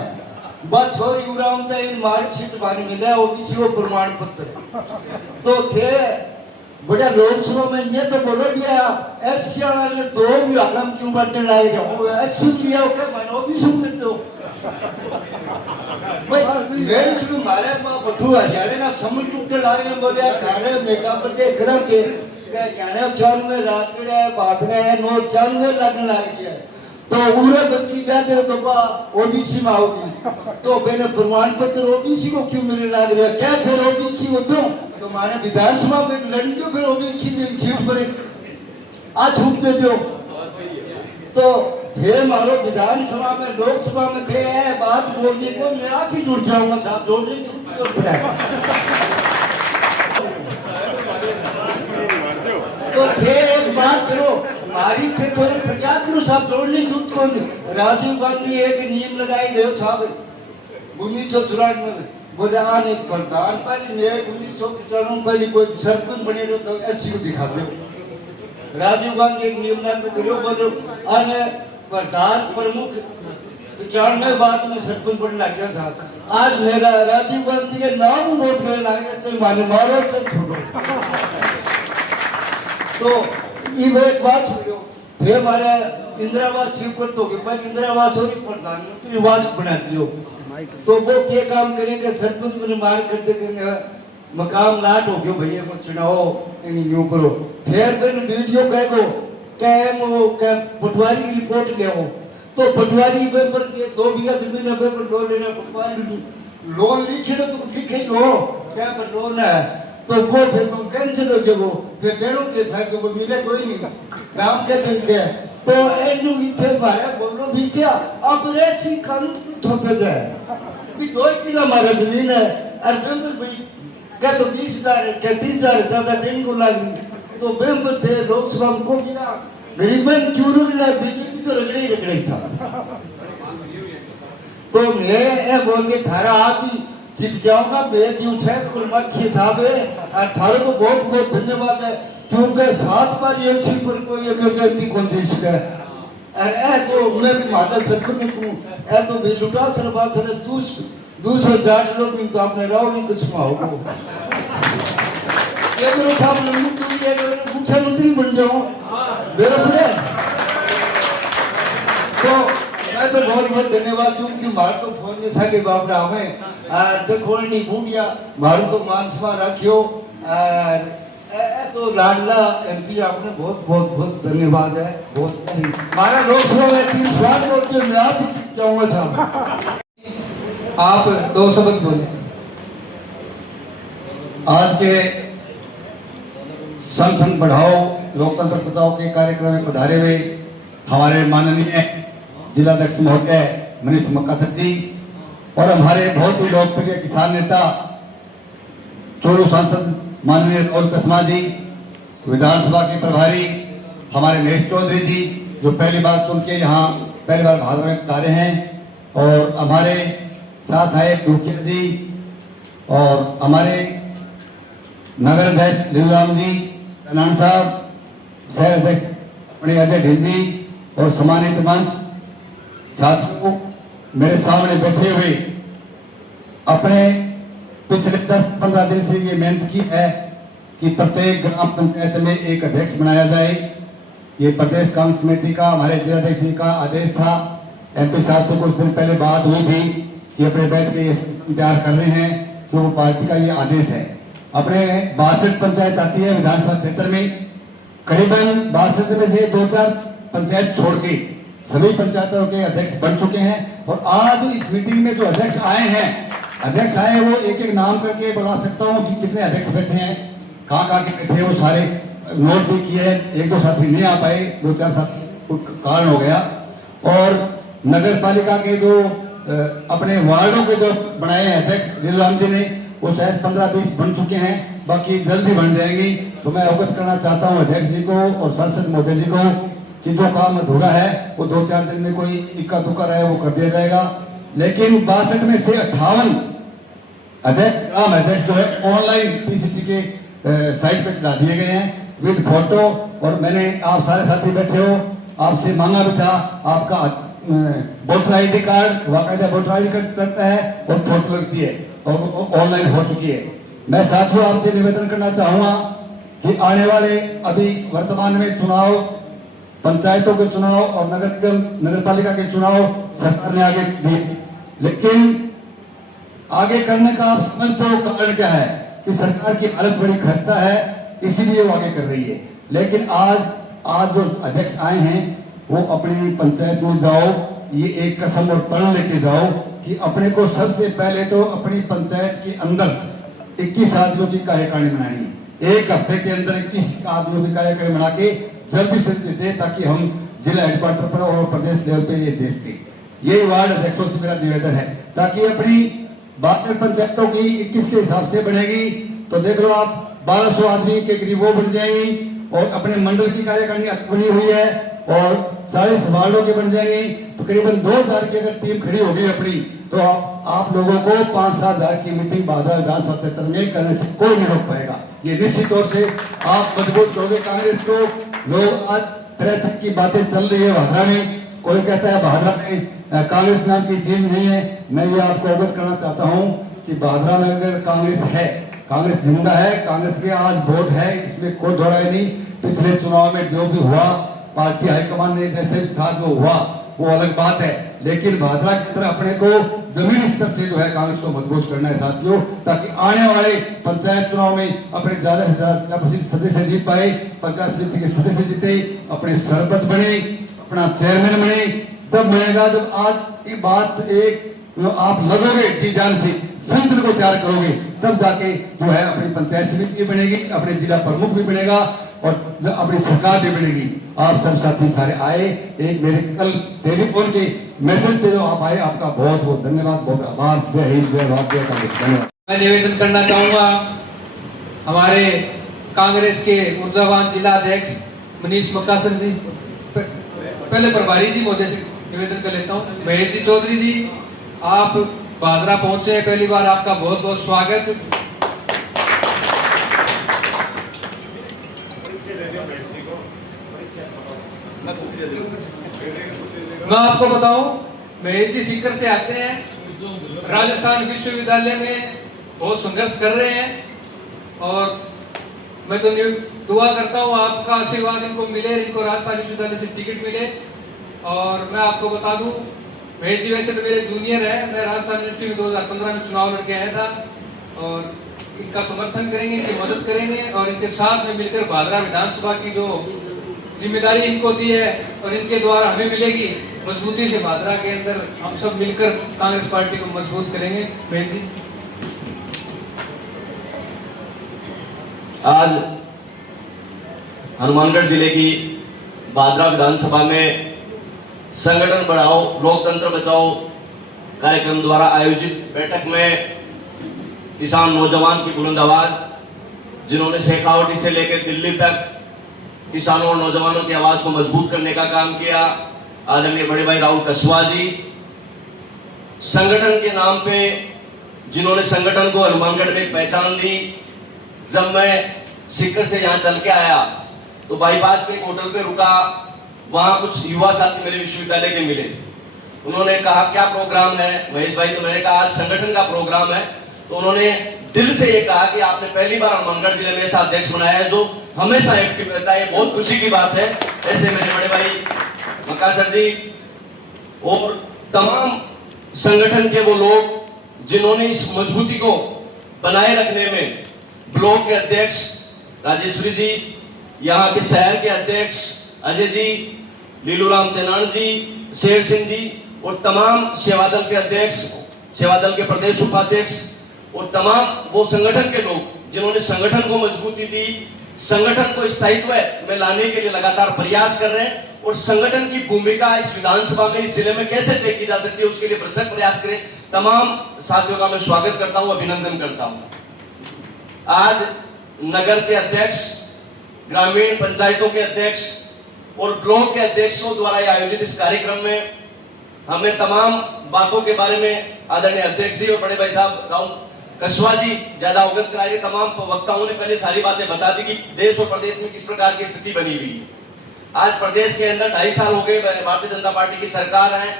बस और युवराम तो इन मार्कशीट बन मिला ओबीसी को प्रमाण पत्र तो थे बड़ा लोकसभा में ये तो बोलो दिया एससी वाले 2 भी आलम क्यों बांटने लाए जाओ एससी लिया ओके मानो भी सुन कर दो भाई मेरे शुरू मारे मां बठू हरियाणा का समझ टूटे लाए ने बोले थारे मेका पर के खरा के जाने चाल में रात के बात में नो चाल में लगने लग गया। तो पूरे बच्ची कहते तो बा ओबीसी में आओगी तो मैंने प्रमाण पत्र ओबीसी को क्यों मिलने लग रहा क्या? फिर ओबीसी हो तो हमारे विधानसभा में लड़ी तो फिर ओबीसी की सीट पर आज छूट दे दो। तो थे मारो विधानसभा में लोकसभा में थे बात बोलने को मैं आप ही जुड़ जाऊंगा साहब जोड़ने तो थे एक बात करो हमारी थे तो प्रचार करो साहब जोड़ने जुट को राजीव गांधी एक नियम लगाई गए साहब 1994 में बोले आने प्रधान पहले मैं 1995 पहले कोई सरपंच बने तो ऐसी को दिखा दो राजीव गांधी एक नियम लागू करो बोलो आने प्रधान प्रमुख 95 बाद में सरपंच बनने लग गया साहब आज मेरा राजीव गांधी के नाम वोट करने लग गया तो माने मारो तो छोड़ो तो ये एक बात छोड़ो फिर हमारा इंदिरावास स्वीकृत हो गया पर इंदिरावास और प्रधानमंत्री आवास बना दियो तो वो क्या काम करेंगे सरपंच में निर्माण करते करेंगे मकाम लाट हो गयो भैया को चुनाव न्यू करो फिर दिन वीडियो कह दो क्या पटवारी की रिपोर्ट ले आओ तो पटवारी पर 2 बीघा जमीन है पर लोन लेना पटवारी लोन लिखे तो लिखे लो क्या पर लोन है तो वो फिर तुम कैंसिल हो जाओ फिर देड़ो के फायदे को मिले कोई नहीं काम के देंगे तो एनु इथे मारे बोलो भी क्या अब रेसी कानून थोपे जाए भी 2 किलो हमारा जमीन है और मेंबर भाई क्या तो 20,000 क्या 30,000 ज्यादा देने को लगी तो मेंबर थे लोकसभा में को गिरा गरीबन चूरू मिला बीजेपी तो रगड़े था तो मैं ये बोल के थारा आदमी चिपकाऊंगा मैं जी उठे तो मक्खी साहब है और थारे तो बहुत बहुत धन्यवाद है क्योंकि 7 बार ये छी पर कोई व्यक्ति कौन देश का और ए तो मैं भी माता सरपंच हूं ए तो भी लुटा सरबा सर दूसरे जाट लोग तो आपने राव नहीं कुछ माओ ये तो साहब मुख्यमंत्री बन जाऊं मेरा बड़े तो मैं तो बहुत धन्यवाद दूं कि मार तो फोन में था कि बापड़ा हमें देखो नहीं भूलिया मारू तो मान सम्मान रखियो और तो लाडला एमपी आपने बहुत धन्यवाद है बहुत हमारा लोकसभा में 3 सवाल बोलते मैं आप ही चाहूंगा साहब आप 2 शब्द बोले। आज के संगठन बढ़ाओ लोकतंत्र बचाओ के कार्यक्रम में पधारे हुए हमारे माननीय जिलाध्यक्ष महोदय मनीष मक्का सर जी और हमारे बहुत ही लोकप्रिय किसान नेता चोरू सांसद माननीय राहुल कसमा जी विधानसभा के प्रभारी हमारे महेश चौधरी जी जो पहली बार चुन के यहाँ पहली बार भाग में पधारे हैं और हमारे साथ आए डूकिया जी और हमारे नगर अध्यक्ष लीलाराम जी कनान साहब शहर अध्यक्ष अपने अजय ढिल जी और सम्मानित मंच साथियों मेरे सामने बैठे हुए अपने पिछले 10-15 दिन से ये मेहनत की है कि प्रत्येक ग्राम पंचायत में एक अध्यक्ष बनाया जाए। ये प्रदेश कांग्रेस कमेटी का हमारे जिलाध्यक्ष जी का आदेश था। एमपी साहब से कुछ दिन पहले बात हुई थी कि अपने बैठ के ये तैयार कर रहे हैं कि वो पार्टी का ये आदेश है। अपने 62 पंचायत आती है विधानसभा क्षेत्र में, करीबन 62 में से 2-4 पंचायत छोड़ के सभी पंचायतों के अध्यक्ष बन चुके हैं और आज इस मीटिंग में जो अध्यक्ष आए वो एक नाम करके बुला सकता हूँ कि कितने अध्यक्ष बैठे हैं, कहाँ के बैठे हैं, वो सारे नोट भी किए हैं। 1-2 साथी नहीं आ पाए, 2-4 साथी कारण हो गया। और नगर पालिका के जो अपने वार्डों के जो बनाए हैं अध्यक्ष लीलाराम जी ने, वो शायद 15-20 बन चुके हैं, बाकी जल्दी बन जाएंगी। तो मैं अवगत करना चाहता हूँ अध्यक्ष जी को और सांसद महोदय जी को कि जो काम अधूरा है वो 2-4 दिन में कोई इक्का दुक्का रहे वो कर दिया जाएगा। लेकिन 62 में से 58 अध्यक्ष जो है ऑनलाइन पीसीसी के साइट पे चला दिए गए हैं विद फोटो। और मैंने आप सारे साथी बैठे हो, आपसे मांगा भी था आपका वोटर आईडी कार्ड, बाकायदा वोटर आईडी कार्ड चलता है और फोटो लगती है और ऑनलाइन हो चुकी है। मैं साथियों आपसे निवेदन करना चाहूंगा कि आने वाले अभी वर्तमान में चुनाव, पंचायतों के चुनाव और नगर पालिका के चुनाव सरकार ने आगे दिए, लेकिन आगे करने का आप समझते हो कारण क्या है कि सरकार की हालत बड़ी खस्ता है, इसीलिए वो आगे कर रही है। लेकिन आज जो अध्यक्ष आए हैं वो अपनी पंचायत में जाओ, ये एक कसम और प्रण लेके जाओ कि अपने को सबसे पहले तो अपनी पंचायत के अंदर 21 आदमियों की कार्यकारिणी बनानी है। 1 हफ्ते के अंदर 21 आदमियों की कार्यकारिणी बना के जल्दी से दे ताकि हम जिला हेडक्वार्टर पर और प्रदेश लेवल पे ये देश के ये वार्ड अध्यक्षों से मेरा निवेदन है, ताकि अपनी बाद में पंचायतों की 21 के हिसाब से बढ़ेगी तो देख लो आप 1200 आदमी के करीब वो बढ़ जाएंगी, और अपने मंडल की कार्यकारिणी बनी हुई है और 40 वार्डों के बन जाएंगे तो करीबन 2000 की अगर टीम खड़ी होगी अपनी, तो आप लोगों को 5-7 हजार की मीटिंग भादरा विधानसभा क्षेत्र में करने से कोई नहीं रोक पाएगा। ये निश्चित तौर से आप मजबूत करोगे कांग्रेस को। लोग आज तरह तरह की बातें चल रही है भादरा में, कोई कहता है भादरा में कांग्रेस नाम की चीज नहीं है। मैं ये आपको अवगत करना चाहता हूँ कि भादरा में अगर कांग्रेस है, कांग्रेस जिंदा है, कांग्रेस के आज वोट है, इसमें कोई दो राय नहीं। पिछले चुनाव में जो भी हुआ पार्टी हाईकमान ने जैसे भी था जो हुआ वो अलग बात है, लेकिन भादरा की तरह अपने को जमीनी स्तर से जो है कांग्रेस को मजबूत करना है साथियों, ताकि आने वाले पंचायत चुनाव में अपने ज्यादा से ज्यादा सदस्य जीत पाए, पंचायत समिति के सदस्य जीते, अपने सरपंच बने, अपना चेयरमैन बने। तब बनेगा जब आज ये बात एक आप लगोगे जी जान से, संगठन को तैयार करोगे, तब जाके जो है अपनी पंचायत समिति भी बनेगी, अपने जिला प्रमुख भी बनेगा और अपनी सरकार भी बनेगी। आप सब साथी सारे आए, एक मेरे कल टेलीफोन के मैसेज पे जो आप आए, आपका बहुत बहुत धन्यवाद, बहुत आभार। जय हिंद, जय भारत, जय कांग्रेस। धन्यवाद। मैं निवेदन करना चाहूंगा हमारे कांग्रेस के ऊर्जावान जिला अध्यक्ष मनीष मक्कासर जी, पहले प्रभारी जी महोदय से निवेदन कर लेता हूँ। महेश जी चौधरी जी, आप भादरा पहुंचे हैं पहली बार, आपका बहुत बहुत स्वागत। मैं आपको बताऊं, महेश जी सीकर से आते हैं, राजस्थान विश्वविद्यालय में बहुत संघर्ष कर रहे हैं और मैं तो दुआ करता हूं आपका आशीर्वाद इनको मिले, इनको राजस्थान विश्वविद्यालय से टिकट मिले। और मैं आपको बता दूं, महेश जी वैसे तो मेरे जूनियर है, मैं राजस्थान यूनिवर्सिटी में 2015 में चुनाव लड़के आया था और इनका समर्थन करेंगे, इनकी मदद करेंगे और इनके साथ में मिलकर भादरा विधानसभा की जो जिम्मेदारी इनको दी है और इनके द्वारा हमें मिलेगी, मजबूती से भादरा के अंदर हम सब मिलकर कांग्रेस पार्टी को मजबूत करेंगे। महेश जी, आज हनुमानगढ़ जिले की भादरा विधानसभा में संगठन बढ़ाओ लोकतंत्र बचाओ कार्यक्रम द्वारा आयोजित बैठक में किसान नौजवान की बुलंद आवाज, जिन्होंने शेखावटी से लेकर दिल्ली तक किसानों और नौजवानों की आवाज को मजबूत करने का काम किया, आदरणीय बड़े भाई राहुल कसवा जी, संगठन के नाम पे जिन्होंने संगठन को हनुमानगढ़ में एक पहचान दी। जब मैं सीकर से यहाँ चल के आया तो बाईपास पे एक होटल पे रुका, वहां कुछ युवा साथी मेरे विश्वविद्यालय के मिले। उन्होंने कहा क्या प्रोग्राम है महेश भाई, तो मैंने कहा आज संगठन का प्रोग्राम है। तो उन्होंने दिल से ये कहा कि आपने पहली बार हनुमानगढ़ जिले में ऐसा अध्यक्ष बनाया है जो हमेशा एक्टिव रहता है, बहुत खुशी की बात है। ऐसे मेरे बड़े भाई मक्कासर जी और तमाम संगठन के वो लोग जिन्होंने इस मजबूती को बनाए रखने में, ब्लॉक के अध्यक्ष राजेश्वरी जी, यहाँ के शहर के अध्यक्ष अजय जी, लीलूराम तेनान जी, शेर सिंह जी और तमाम सेवादल के अध्यक्ष, सेवादल के प्रदेश उपाध्यक्ष और तमाम वो संगठन के लोग जिन्होंने संगठन को मजबूती दी, संगठन को स्थायित्व में लाने के लिए लगातार प्रयास कर रहे हैं और संगठन की भूमिका इस विधानसभा में, इस जिले में कैसे तय की जा सकती है उसके लिए भरसक प्रयास करें। तमाम साथियों का मैं स्वागत करता हूं, अभिनंदन करता हूं। आज नगर के अध्यक्ष, ग्रामीण पंचायतों के अध्यक्ष और ब्लॉक के अध्यक्षों द्वारा आयोजित इस कार्यक्रम में हमें तमाम बातों के बारे में आदरणीय अध्यक्ष जी और बड़े भाई साहब राहुल कसवा जी ज्यादा अवगत कराए। तमाम वक्ताओं ने पहले सारी बातें बता दी कि देश और प्रदेश में किस प्रकार की स्थिति बनी हुई है। आज प्रदेश के अंदर 2.5 साल हो गए भारतीय जनता पार्टी की सरकार है,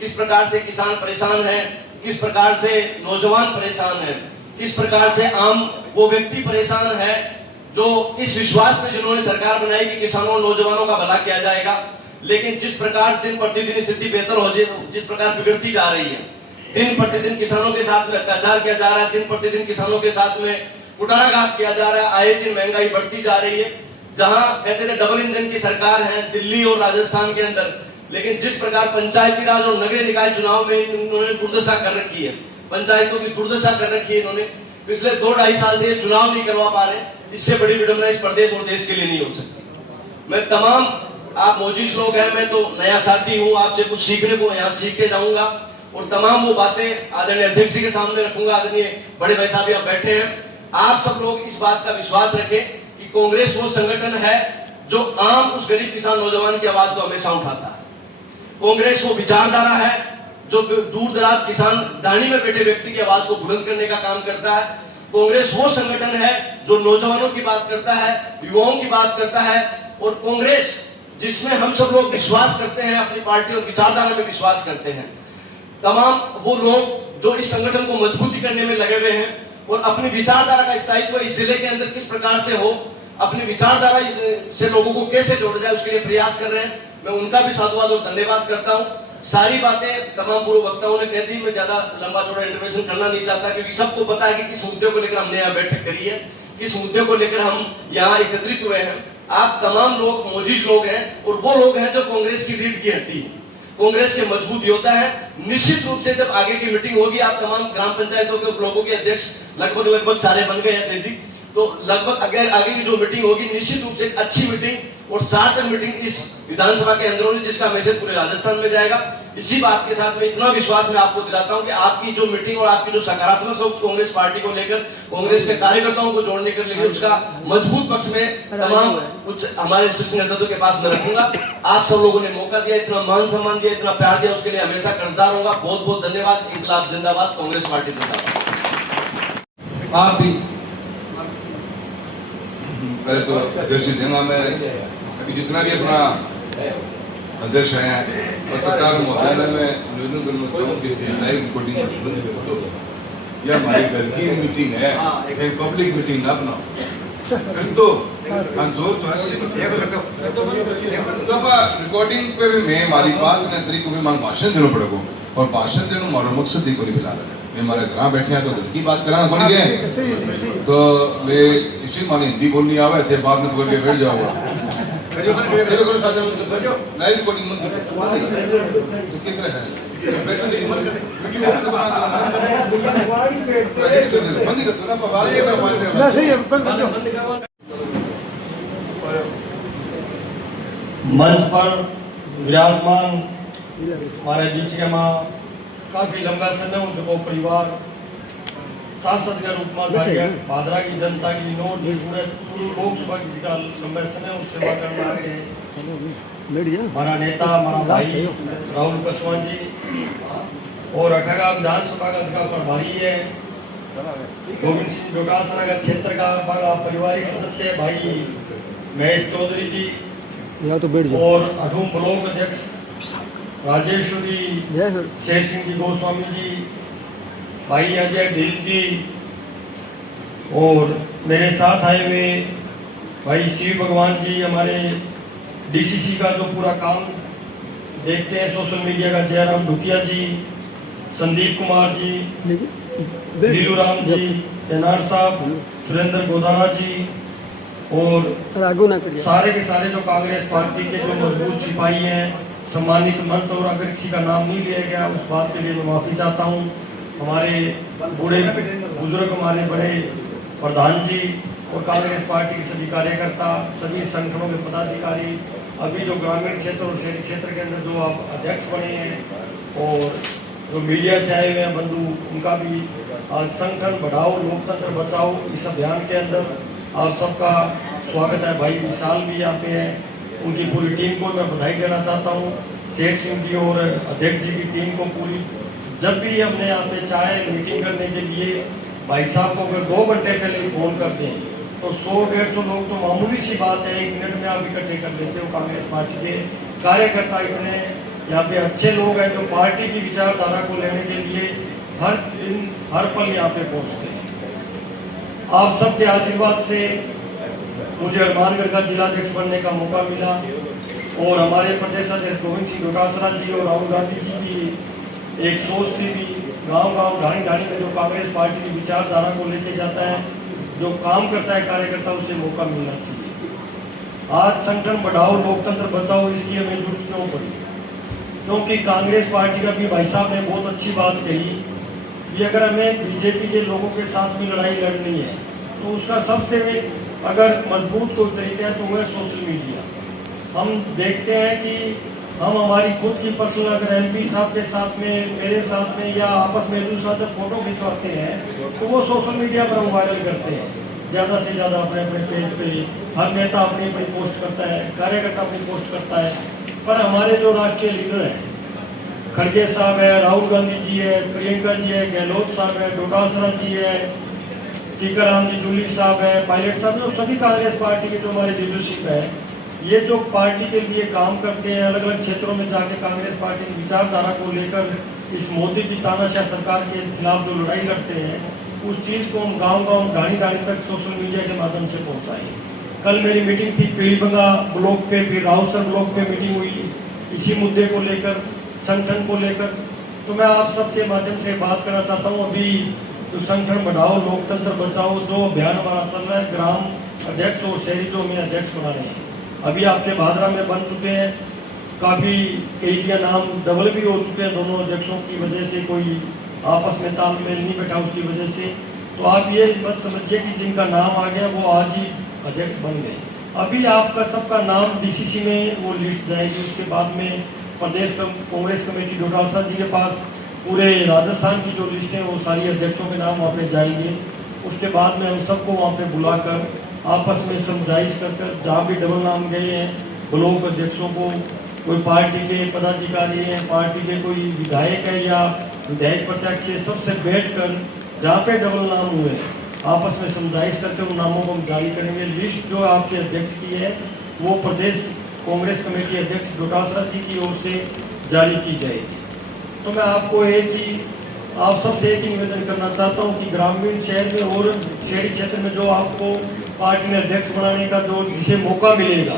किस प्रकार से किसान परेशान है, किस प्रकार से नौजवान परेशान है, किस प्रकार से आम वो व्यक्ति परेशान है जो इस विश्वास में जिन्होंने सरकार बनाई कि किसानों और नौजवानों का भला किया जाएगा, लेकिन जिस प्रकार दिन प्रतिदिन स्थिति बेहतर हो जिस प्रकार बिगड़ती जा रही है, दिन प्रतिदिन किसानों के साथ में अत्याचार किया जा रहा है, दिन प्रतिदिन किसानों के साथ में कुटाराघात किया जा रहा है, आए दिन महंगाई बढ़ती जा रही है। जहां कहते थे डबल इंजन की सरकार है दिल्ली और राजस्थान के अंदर, लेकिन जिस प्रकार पंचायती राज और नगरीय निकाय चुनाव में इन्होंने दुर्दशा कर रखी है, पंचायतों की दुर्दशा कर रखी है इन्होंने, पिछले 2-2.5 साल से ये चुनाव नहीं करवा पा रहे, इससे बड़ी विडंबना इस प्रदेश और देश के लिए नहीं हो सकती। मैं तमाम आप मोजिज लोग हैं, मैं तो नया साथी हूं, आपसे कुछ सीखने को यहाँ सीख के जाऊंगा और तमाम वो बातें आदरणीय अध्यक्ष जी के सामने रखूंगा। आदरणीय बड़े भाई साहब यहाँ बैठे हैं, आप सब लोग इस बात का विश्वास रखें कि कांग्रेस वो संगठन है जो आम उस गरीब किसान नौजवान की आवाज को हमेशा उठाता है। कांग्रेस वो विचारधारा है जो दूर दराज किसान डाणी में बैठे व्यक्ति की आवाज को बुलंद करने का काम करता है। कांग्रेस वो संगठन है जो नौजवानों की बात करता है, युवाओं की बात करता है, और कांग्रेस जिसमें हम सब लोग विश्वास करते हैं, अपनी पार्टी और विचारधारा में विश्वास करते हैं। तमाम वो लोग जो इस संगठन को मजबूती करने में लगे हुए हैं और अपनी विचारधारा का स्थायित्व इस जिले के अंदर किस प्रकार से हो, अपनी विचारधारा से लोगों को कैसे जोड़ा जाए, उसके लिए प्रयास कर रहे हैं। मैं उनका भी साधुवाद और धन्यवाद करता हूं। सारी बातें तमाम पूर्व वक्ताओं ने कह दी, मैं ज्यादा लंबा चौड़ा इंटरवेंशन करना नहीं चाहता, क्योंकि सबको पता है कि किस मुद्दे को लेकर हमने यहाँ बैठक करी है, किस मुद्दे को लेकर हम यहाँ एकत्रित हुए हैं। आप तमाम लोग मोजिज लोग हैं और वो लोग हैं जो कांग्रेस की रीढ़ की हड्डी है, कांग्रेस के मजबूत योद्धा है। निश्चित रूप से जब आगे की मीटिंग होगी, आप तमाम ग्राम पंचायतों के ब्लॉकों के अध्यक्ष लगभग सारे बन गए हैं अध्यक्ष जी, तो लगभग अगर आगे की जो मीटिंग होगी निश्चित रूप से एक अच्छी मीटिंग और सार्थक मीटिंग इस विधानसभा के अंदर होगी, जिसका मैसेज पूरे राजस्थान में जाएगा। इसी बात के साथ में इतना विश्वास मैं आपको दिलाता हूं कि आपकी जो मीटिंग और आपकी जो सकारात्मक सोच कांग्रेस पार्टी को लेकर, कांग्रेस के कार्यकर्ताओं को जोड़ने के लिए, उसका मजबूत पक्ष में तमाम कुछ हमारे शीर्ष नेतृत्व के पास मैं रखूंगा। आप सब लोगों ने मौका दिया, इतना मान सम्मान दिया, इतना प्यार दिया, उसके लिए हमेशा कर्जदार होगा। बहुत बहुत धन्यवाद। इंकलाब जिंदाबाद, कांग्रेस पार्टी जिंदाबाद। आप भी पहले तो अध्यक्ष जी देना, मैं अभी जितना भी अपना अध्यक्ष है पत्रकार महोदय में निवेदन करना चाहूँ कि लाइव रिकॉर्डिंग बंद कर दो। यह हमारे घर की मीटिंग है, एक पब्लिक मीटिंग ना बनाओ। फिर तो जोर तो ऐसे रिकॉर्डिंग पे भी मैं हमारी बात ने तरीकों में मान भाषण देना पड़ेगा, और भाषण देना हमारा मकसद ही कोई फिलहाल है। मैं हमारे घर बैठे हैं तो घर की बात कराना बन गए, तो मैं इसी माने हिंदी बोलनी आवे थे, बाद में बोल के बैठ जाऊंगा। लाइव रिकॉर्डिंग मत मंच पर विराजमान हमारे बीच के माँ काफी लंबा समय उनको परिवार सांसद के रूप में भादरा की जनता की नोट पूरे लोकसभा का लंबे समय उन सेवा करना है। हमारा नेता, हमारा भाई राहुल कसवां जी और अठागा विधानसभा का प्रभारी है गोविंद सिंह डोटासरा का क्षेत्र का बड़ा पारिवारिक सदस्य भाई महेश चौधरी जी, और अठूम ब्लॉक अध्यक्ष राजेश्वरी शेर सिंह जी गोस्वामी जी, भाई अजय ढील जी, और मेरे साथ आए हुए भाई शिव भगवान जी, हमारे डीसीसी का जो पूरा काम देखते हैं सोशल मीडिया का, जयराम ढुकिया जी, संदीप कुमार जी, लीलू राम जी, जनार साहब, सुरेंद्र गोदारा जी, और सारे के सारे जो कांग्रेस पार्टी के जो मजबूत सिपाही हैं, सम्मानित मंच, और अगर किसी का नाम नहीं लिया गया उस बात के लिए मैं माफी चाहता हूँ। हमारे बूढ़े बुजुर्ग, हमारे बड़े प्रधान जी और कांग्रेस पार्टी के सभी कार्यकर्ता, सभी संगठनों के पदाधिकारी, अभी जो ग्रामीण क्षेत्र और शहरी क्षेत्र के अंदर जो आप अध्यक्ष बने हैं, और जो मीडिया से आए हुए हैं बंधु, उनका भी आज संगठन बढ़ाओ लोकतंत्र बचाओ इस अभियान के अंदर आप सबका स्वागत है। भाई विशाल भी यहाँ पे है, उनकी पूरी टीम को मैं बधाई देना चाहता हूँ। शेर सिंह जी और अध्यक्ष जी की टीम को पूरी, जब भी हमने यहाँ पे चाहे मीटिंग करने के लिए भाई साहब को अगर 2 घंटे पहले फोन करते हैं तो 100-150 लोग तो मामूली सी बात है, 1 मिनट में आप इकट्ठे कर लेते हो। कांग्रेस पार्टी के कार्यकर्ता इतने यहाँ पे अच्छे लोग हैं जो पार्टी की विचारधारा को लेने के लिए हर दिन हर पल यहाँ पे पहुँचते हैं। आप सबके आशीर्वाद से मुझे हनुमानगढ़ का जिलाध्यक्ष बनने का मौका मिला, और हमारे प्रदेश अध्यक्ष गोविंद सिंह डोटासरा जी और राहुल गांधी जी की एक सोच थी भी गांव-गांव ढाणी-ढाणी में जो कांग्रेस पार्टी की विचारधारा को लेके जाता है, जो काम करता है कार्यकर्ता, उसे मौका मिलना चाहिए। आज संगठन बढ़ाओ लोकतंत्र बचाओ, इसकी हमें जरूरत क्यों पड़ी? क्योंकि कांग्रेस पार्टी का भी भाई साहब ने बहुत अच्छी बात कही कि अगर हमें बीजेपी के लोगों के साथ भी लड़ाई लड़नी है तो उसका सबसे अगर मजबूत कोई तरीका है तो वह सोशल मीडिया। हम देखते हैं कि हम हमारी खुद की पर्सनल अगर MP साहब के साथ में, मेरे साथ में या आपस में एक दूसरे से फोटो खिंचवाते हैं तो वो सोशल मीडिया पर हम वायरल करते हैं ज़्यादा से ज़्यादा अपने अपने पेज पे। हर नेता अपनी अपनी पोस्ट करता है, कार्यकर्ता अपनी पोस्ट करता है, पर हमारे जो राष्ट्रीय लीडर हैं, खड़गे साहब है, राहुल गांधी जी है, प्रियंका जी है, गहलोत साहब है, डोटासरा जी है, टीकाराम जी जूली साहब है, पायलट साहब, जो सभी कांग्रेस पार्टी के जो हमारी लीडरशिप है, ये जो पार्टी के लिए काम करते हैं, अलग अलग क्षेत्रों में जाके कांग्रेस पार्टी की विचारधारा को लेकर इस मोदी की तानाशाह सरकार के खिलाफ जो लड़ाई लड़ते हैं, उस चीज़ को हम गांव-गांव, ढाणी-ढाणी तक सोशल मीडिया के माध्यम से पहुंचाएंगे। कल मेरी मीटिंग थी पीलीबंगा ब्लॉक पे, फिर राउसर ब्लॉक पे मीटिंग हुई इसी मुद्दे को लेकर, संगठन को लेकर। तो मैं आप सबके माध्यम से बात करना चाहता हूँ, अभी जो संगठन बढ़ाओ लोकतंत्र बचाओ जो अभियान हमारा चल रहा है, ग्राम अध्यक्ष और शहरी जो हमें अध्यक्ष बना रहे हैं, अभी आपके भादरा में बन चुके हैं, काफ़ी कई जगह नाम डबल भी हो चुके हैं दोनों अध्यक्षों की वजह से, कोई आपस में तालमेल नहीं बैठा उसकी वजह से। तो आप ये मत समझिए कि जिनका नाम आ गया वो आज ही अध्यक्ष बन गए। अभी आपका सबका नाम DCC में वो लिस्ट जाएगी, उसके बाद में प्रदेश कांग्रेस कमेटी डोटासरा जी के पास पूरे राजस्थान की जो लिस्ट है वो सारी अध्यक्षों के नाम वहाँ पे जाएंगे। उसके बाद में हम सबको वहाँ पे बुलाकर आपस में समझाइश कर जहाँ भी डबल नाम गए हैं ब्लॉक अध्यक्षों को, कोई पार्टी के पदाधिकारी हैं, पार्टी के कोई विधायक है या विधायक प्रत्यक्ष है, सबसे बैठ कर जहाँ पे डबल नाम हुए आपस में समझाइश करके उन नामों को हम जारी करेंगे। लिस्ट जो आपके अध्यक्ष की है वो प्रदेश कांग्रेस कमेटी अध्यक्ष डोटासरा जी की ओर से जारी की जाएगी। तो मैं आपको आप सबसे एक ही निवेदन करना चाहता हूँ कि ग्रामीण शहर में और शहरी क्षेत्र में जो आपको पार्टी में अध्यक्ष बनाने का जो जिसे मौका मिलेगा,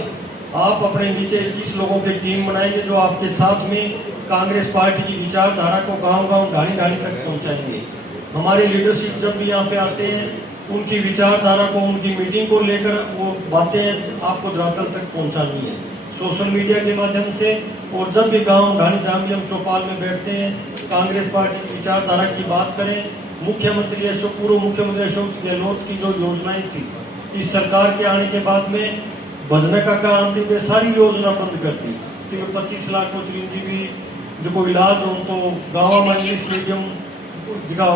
आप अपने नीचे 21 लोगों की टीम बनाएंगे जो आपके साथ में कांग्रेस पार्टी की विचारधारा को गांव-गांव, ढाणी-ढाणी तक पहुंचाएंगे। हमारी लीडरशिप जब भी यहाँ पे आते हैं उनकी विचारधारा को, उनकी मीटिंग को लेकर वो बातें आपको धरातल तक पहुँचानी है सोशल मीडिया के माध्यम से। और जब भी गाँव ढाणी जहाँ भी हम चौपाल में बैठते हैं कांग्रेस पार्टी की विचारधारा की बात करें, पूर्व मुख्यमंत्री अशोक गहलोत की जो योजनाएं थी इस सरकार के आने के बाद में भजन का आंतरिक में सारी योजना बंद कर दी कि 25 लाख को चिरंजीवी जो इलाज हो तो गाँव में इंग्लिश मीडियम जगह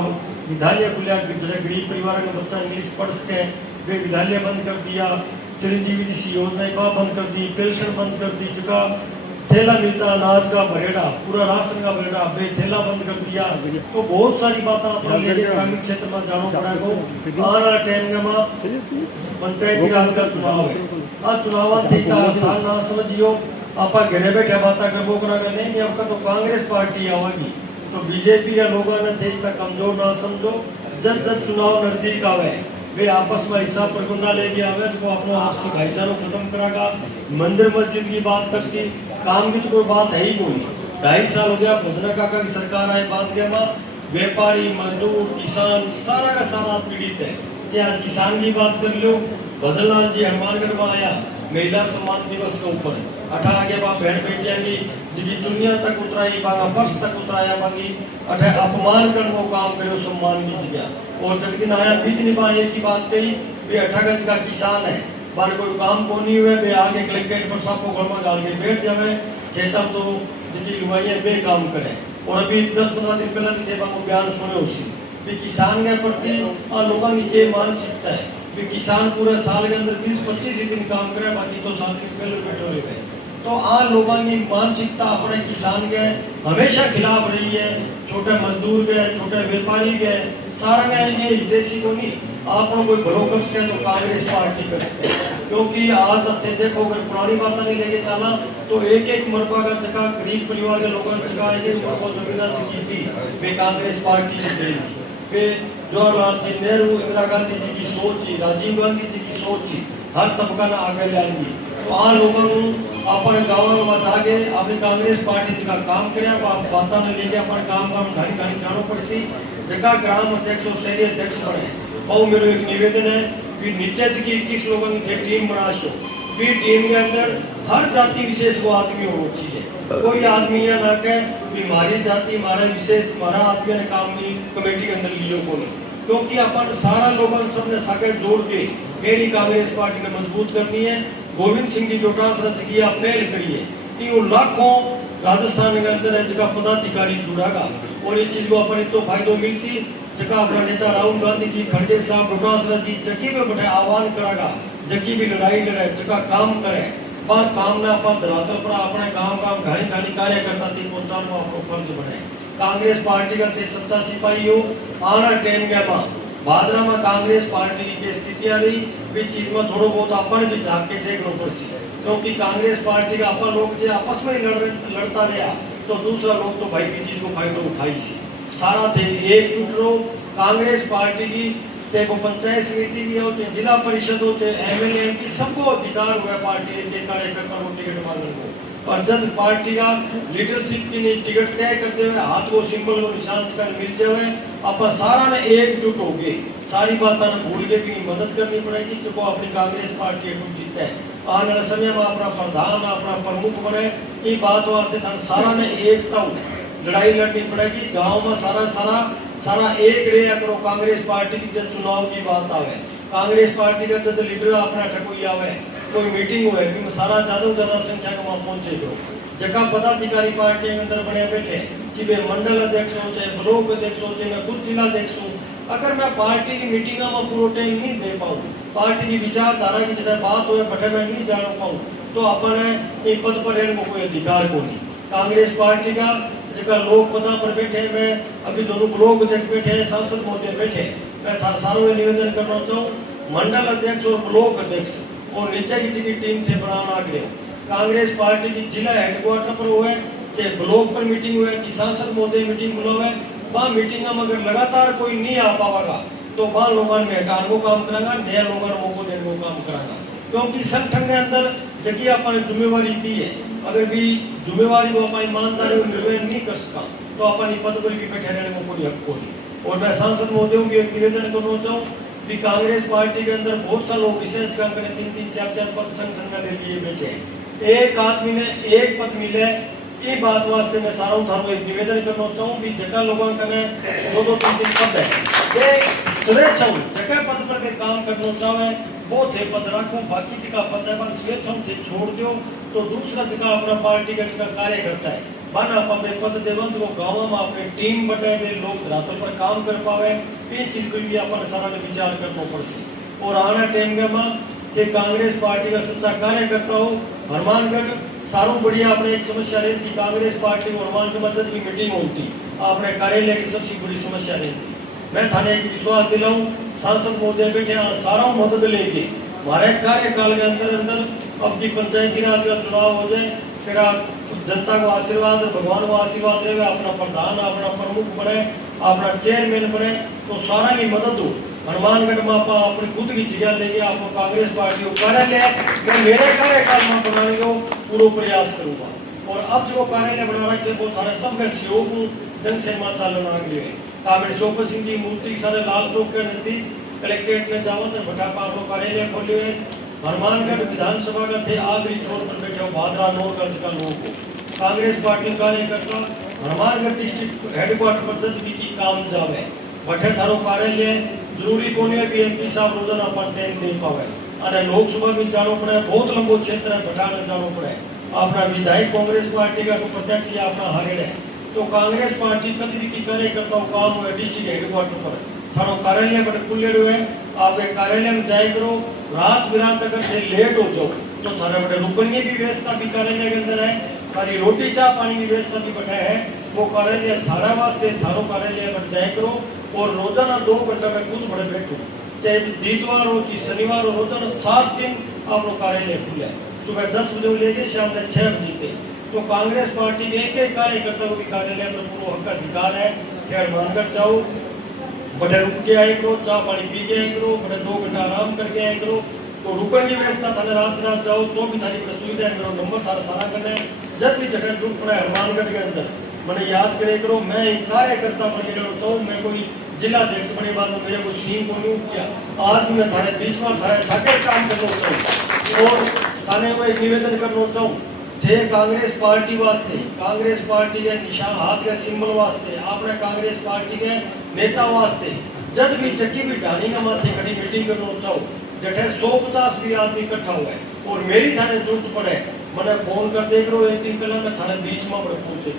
विद्यालय खुलिया, गरीब परिवार का बच्चा इंग्लिश पढ़ सके वे विद्यालय बंद कर दिया, चिरंजीवी जैसी योजनाएं का बंद कर दी, पेंशन बंद कर दी, जगह थैला मिलता अनाज का भरेड़ा, पूरा राशन का भरेड़ा बे थैला बंद कर दिया। तो बहुत सारी बातें अपने ग्रामीण क्षेत्र में जानो पड़ा को आने वाला टाइम में पंचायती राज का चुनाव है। आ चुनाव थी आसान ना समझियो, आप घरे बैठे बात करबो करा नहीं, आपका तो कांग्रेस पार्टी आवेगी तो बीजेपी या लोगों ने थे कमजोर ना समझो। जब जब चुनाव नजदीक आवे वे आपस में हिसाब प्रबंधा लेके आवे तो अपना आपसी भाईचारा खत्म करागा। मंदिर मस्जिद की बात करती, काम की तो कोई बात है ही कोई। 2.5 साल हो गया भजना काका की सरकार आए, बात के माँ व्यापारी, मजदूर, किसान सारा का सारा पीड़ित है। चाहे आज किसान की बात कर लो, भजनलाल जी हनुमानगढ़ में आया महिला सम्मान दिवस के ऊपर 18 के बाद बहन बेटियां की जिनकी चुनिया तक उतराई, बांगा पर्स तक उतराया, बांगी 18 अपमान कर वो काम करो सम्मान की जगह। और जब दिन आया बीच निभाए की बात कही वे 18 गज का किसान है, पर कोई काम को नहीं हुए वे आगे कलेक्ट्रेट पर सबको घर में डाल के बैठ जावे खेता तो जिनकी लुगाइयाँ बे काम करे। और अभी 10-15 दिन पहले पीछे को बयान सुने उसी किसान के प्रति लोगों की ये मानसिकता है कि किसान पूरे साल के अंदर 20-25 दिन काम करे, बाकी तो 7 दिन पहले बैठे हुए गए। तो लोगों की मानसिकता अपने किसान के हमेशा खिलाफ रही है, छोटे मजदूर के, छोटे व्यापारी के सारा ये देशी को नहीं आप कोई भलो कर सके तो कांग्रेस पार्टी कर सके। क्योंकि आज अब देखो अगर पुरानी बात नहीं लेके चला तो एक मरबा का जगह गरीब परिवार के लोगों ने जगह एक मरबा जमीन की थी वे कांग्रेस पार्टी ने दी। वे जवाहरलाल जी नेहरू, इंदिरा गांधी जी की सोच ही, राजीव गांधी जी की सोच ही हर तबका ने आगे लाएंगी। तो लोगों को अपने गाँव में जाके अपनी कांग्रेस पार्टी का काम करे, बात ने लेके अपने काम ढाणी जानो पड़सी जगह ग्राम अध्यक्ष और शहरी अध्यक्ष बने। और मेरा एक निवेदन है कि नीचे की 21 लोगों की टीम बना सो टीम के अंदर हर जाति विशेष को आदमी होना चाहिए। कोई आदमी है ना के हमारी जाति हमारा विशेष हमारा आदमी ने काम कमेटी के अंदर लियो को नहीं, क्योंकि अपन सारा लोगों सबने साके जोड़ के मेरी कांग्रेस पार्टी ने मजबूत करनी है। गोविंद सिंह जी डोटासरा जी आप पहल करिए कि वो लाखों राजस्थान के अंदर है जगह पदाधिकारी जुड़ागा और ये चीज को अपन तो फायदो मिल सी जगह अपना नेता राहुल गांधी जी खड़गे साहब डोटासरा जी जकी में बड़े आह्वान करागा जकी भी लड़ाई लड़े जगह काम करे बात काम ना अपन धरातल पर अपने काम घानी घानी कार्यकर्ता तक पहुंचाना अपना फर्ज बने। कांग्रेस पार्टी का थे सच्चा सिपाही हो आना टाइम के बाद भादरा में कांग्रेस पार्टी की स्थितियां रही भी चीज में थोड़ा बहुत अपन भी झाँक के देख लो पड़सी क्योंकि कांग्रेस पार्टी का अपन लोग जो आपस में लड़ता रहा तो दूसरा लोग तो भाई की चीज को फायदा उठाई सी सारा थे एकजुट रहो। कांग्रेस पार्टी की चाहे वो पंचायत समिति की हो चाहे जिला परिषद हो चाहे एमएलए एमपी सबको अधिकार हुआ पार्टी के कार्यकर्ता को टिकट मांगने को पर जब पार्टी का लीडरशिप की टिकट तय करते हुए हाथ को सिंबल को निशान कर मिल जाए अपन सारा ने एकजुट हो गए सारी बात भूल के भी मदद करनी पड़ेगी जो अपनी कांग्रेस पार्टी को जीते है आने वाले समय में अपना प्रधान अपना प्रमुख बने ये बात वास्ते सारा ने एकता लड़ाई लड़नी पड़ेगी। गांव में सारा एक रेया करो कांग्रेस पार्टी की जब चुनाव की बात आवे कांग्रेस पार्टी का जब लीडर अपना ठकोई आवे कोई मीटिंग हुए कि सारा ज्यादा संख्या में वहाँ पहुंचे जो जगह पदाधिकारी पार्टी के अंदर बने बैठे चाहे मंडल अध्यक्ष हो चाहे ब्लॉक अध्यक्ष हो चाहे मैं खुद जिला अध्यक्ष हूँ अगर मैं पार्टी की मीटिंग में पूरा टाइम नहीं दे पाऊँ पार्टी की विचारधारा की जगह बात हो बटे मैं नहीं जान पाऊँ तो अपने एक पद पर रहने को कोई अधिकार को नहीं। कांग्रेस पार्टी का जगह लोग पदा पर बैठे मैं अभी दोनों ब्लॉक अध्यक्ष बैठे सांसद महोदय बैठे मैं सारों में निवेदन करना चाहूँ मंडल अध्यक्ष और ब्लॉक अध्यक्ष और नीचे की टीम थे बनाना आगे कांग्रेस पार्टी की जिला हेडक्वार्टर पर हुए चाहे ब्लॉक पर मीटिंग हुए कि सांसद महोदय मीटिंग बुलावे वहाँ मीटिंग में अगर लगातार कोई नहीं आ पाएगा तो वहाँ लोगों में हटाने को काम करेगा नया लोगों को देने को काम करेगा क्योंकि संगठन के अंदर जगह अपन जिम्मेवारी दी है अगर भी जिम्मेवारी को अपन ईमानदारी निर्वहन नहीं कर सका तो अपन पद पर भी बैठे रहने को कोई हक को नहीं। और मैं सांसद महोदयों की एक निवेदन करना चाहूँ कि कांग्रेस पार्टी के अंदर बहुत सा लोग विशेष काम करें 3-4 पद संगठन का लिए बैठे एक आदमी ने एक पद मिले ये बात वास्ते मैं सारा थारों एक निवेदन करना चाहूँ कि जगह लोगों का 2-3 पद है ये स्वेच्छा जगह पद पर के काम करना चाहे वो थे पद रखो बाकी जगह पद है पर स्वेच्छा से छोड़ दो तो दूसरा जगह अपना पार्टी का जगह कार्य करता है बन आप अपने पद देवन तो गाँव में अपने टीम बटे हुए लोग रातों पर काम कर पावे ये चीज को भी अपन सारा ने विचार करना पड़े। और आना टाइम में कि कांग्रेस पार्टी का सच्चा कार्यकर्ता हो हनुमानगढ़ सारों बढ़िया अपने एक समस्या रहती कांग्रेस पार्टी को हनुमानगढ़ मस्जिद की मीटिंग होती अपने कार्यालय की सबसे बड़ी समस्या रहती मैं थाने एक विश्वास दिलाऊं सांसद महोदय बैठे सारा मदद लेंगे हमारे कार्यकाल के अंदर अब की पंचायती राज का चुनाव हो जाए फिर जनता को आशीर्वाद भगवान को आशीर्वाद रहे अपना प्रधान अपना प्रमुख बने अपना चेयरमैन बने तो सारा की मदद हो हनुमानगढ़ में आप अपनी खुद की जगह लेके आपको कांग्रेस पार्टी को कार्यालय मैं मेरे कार्यकाल में बनाने को पूरा प्रयास करूंगा। और अब जो कार्यालय बना रखे वो सारे सबका सहयोग जन सेवा चालन आ गए कांग्रेस चौपर सिंह की मूर्ति सारे लाल चौक के नजदीक कलेक्ट्रेट में जाओ तो बटा पाटो कार्यालय खोले हुए हनुमानगढ़ विधानसभा का थे आखिरी छोर पर बैठे भादरा नोर का लोगों को कांग्रेस पार्टी कार्यकर्ता हनुमानगढ़ डिस्ट्रिक्ट हेडक्वार्टर पर जब भी की काम जावे बठे थारो कार्यालय जरूरी कोने भी एमपी साहब रोजाना अपन टाइम दे पावे अरे लोकसभा में जानो पड़े बहुत लंबो क्षेत्र है बटाने जानो पड़े अपना विधायक कांग्रेस पार्टी का प्रत्यक्ष या अपना हारे है तो कांग्रेस पार्टी कभी की कार्यकर्ता काम हुआ डिस्ट्रिक्ट हेडक्वार्टर पर थारो कार्यालय बड़े खुले हुए आप एक कार्यालय में जाए करो रात बिरात अगर लेट हो जाओ तो थारे बड़े रुकने की व्यवस्था भी कार्यालय के अंदर है सारी रोटी चाह पानी की व्यवस्था भी बैठा है वो कार्यालय थारा वास्ते थारो कार्यालय पर जाए करो और रोजाना 2 घंटा में खुद बड़े बैठो चाहे बुधवार हो चाहे शनिवार हो रोजाना 7 दिन आप लोग कार्यालय खुले सुबह 10 बजे लेके शाम में 6 बजे तक तो कांग्रेस पार्टी के एक कार्यकर्ता को भी कार्यालय में पूरा हक अधिकार है खैर मानकर जाओ बड़े रुक के आए करो चाह पानी पी के आए करो बड़े 2 घंटा आराम करके आए करो तो रुकने की व्यवस्था थाने रात जाओ तो भी थारी सुविधा करो नंबर थारा सारा करना जब भी जगह दुख पड़ा हनुमानगढ़ के अंदर मैंने याद करे करो मैं एक कार्यकर्ता बने रहता हूँ मैं कोई जिला अध्यक्ष बने बाद में मेरे को सीन को नहीं किया आज मैं थारे बीच में थारे साके काम करना चाहूँ और थाने को एक निवेदन करना चाहूँ थे कांग्रेस पार्टी वास्ते कांग्रेस पार्टी के निशान हाथ के सिंबल वास्ते आपने कांग्रेस पार्टी के नेता वास्ते जब भी चक्की भी ढानी का माथे खड़ी मीटिंग करना चाहो जठे 150 भी आदमी इकट्ठा हुआ है और मेरी थाने जरूरत पड़े मैंने फोन कर देख रो एक दिन पहले मैं थाने बीच में बड़े पहुंचे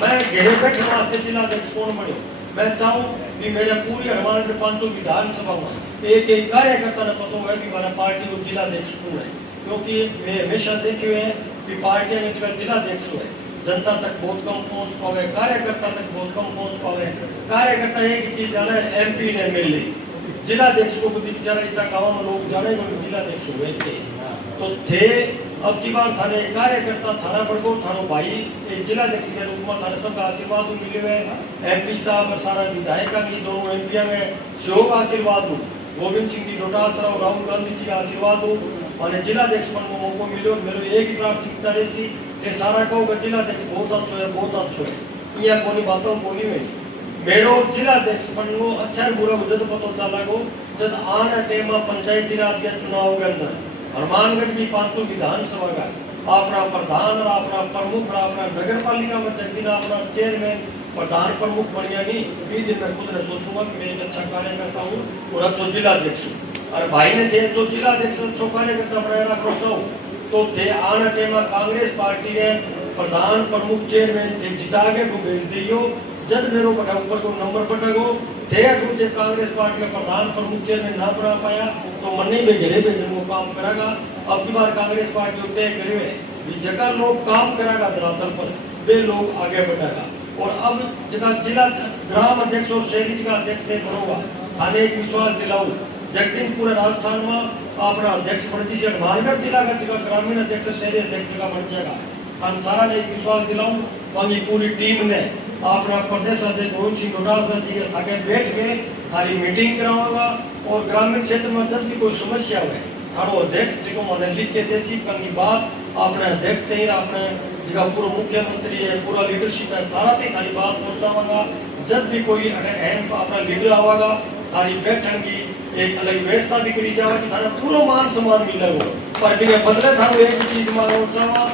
मैं घेरे बैठे वास्ते जिला अध्यक्ष कौन बनो मैं चाहूँ कि मेरे पूरी हनुमानगढ़ 500 विधानसभा में एक एक कार्यकर्ता ने पता है कि हमारा पार्टी को जिला अध्यक्ष कौन है, क्योंकि मैं हमेशा देखे हुए हैं कि पार्टियां ने जगह जिला अध्यक्ष हुए जनता तक बहुत कम पहुंच पावे, कार्यकर्ता तक बहुत कम पहुंच पावे। कार्यकर्ता एक चीज जाना है एमपी ने मिल ली, जिला अध्यक्ष को भी बेचारा इतना गाँव में लोग जाने जिला अध्यक्ष हुए थे अब की बार थाने कार्यकर्ता थाना बड़गो थानो भाई एक जिला अध्यक्ष के रूप में थाने सबका आशीर्वाद मिले हुए एमपी साहब और सारा विधायक की दोनों एमपी में सहयोग आशीर्वाद हो, गोविंद सिंह जी डोटासरा और राहुल गांधी जी का आशीर्वाद हो और जिला अध्यक्ष बनने को मौका मिलो। मेरे एक ही प्राथमिकता रही कि सारा कहो जिला अध्यक्ष बहुत अच्छो है, बहुत अच्छो है, यह कोई बातों बोली में मेरो जिला अध्यक्ष बनने अच्छा है बुरा मुझे तो पता चला गो जब आने टाइम में पंचायती राज के चुनाव के अंदर हनुमानगढ़ की 500 विधानसभा का अपना प्रधान और अपना प्रमुख और अपना नगर पालिका में जगदीन अपना चेयरमैन प्रधान प्रमुख बनिया नहीं भी दिन में खुद ने सोचूंगा कि मैं एक अच्छा कार्य करता हूँ और अच्छा जिला अध्यक्ष हूँ और भाई ने थे जो जिला अध्यक्ष अच्छा कार्य करता बनाया रखो तो थे आने टाइम में कांग्रेस पार्टी के प्रधान प्रमुख चेयरमैन थे जिता के को भेज दियो जब मेरे बड़ा ऊपर को नंबर पटको थे दूसरे कांग्रेस पार्टी का प्रधान प्रमुख चेयरमैन ना बना पाया तो मन नहीं बेघरे भेजने को काम करेगा। अब की बार कांग्रेस पार्टी तय करे जगह लोग काम करेगा धरातल पर वे लोग आगे बढ़ेगा और अब जगह जिला ग्राम अध्यक्ष और शहरी जगह अध्यक्ष थे बनोगा थाने एक विश्वास दिलाऊ जगदीन पूरे राजस्थान में अपना अध्यक्ष बन जी हनुमानगढ़ जिला का जगह ग्रामीण अध्यक्ष शहरी अध्यक्ष जगह बन जाएगा। हम सारा ने एक विश्वास दिलाऊं बाकी पूरी टीम ने अपना प्रदेश अध्यक्ष गोविंद सिंह डोटासरा जी के साथ बैठ के सारी मीटिंग कराऊंगा और ग्रामीण क्षेत्र में जब भी कोई समस्या हुए थारो अध्यक्ष जी को मैंने लिख के देसी की बात अपने अध्यक्ष थे अपने जगह पूरा मुख्यमंत्री है पूरा लीडरशिप है सारा थी थारी बात पहुंचाऊंगा जब भी कोई अहम अपना लीडर आवागा थारी बैठन की एक अलग व्यवस्था भी करी जाएगी थारा पूरा मान सम्मान मिलेगा पर बिना बदले थारो एक चीज मानो चाहवा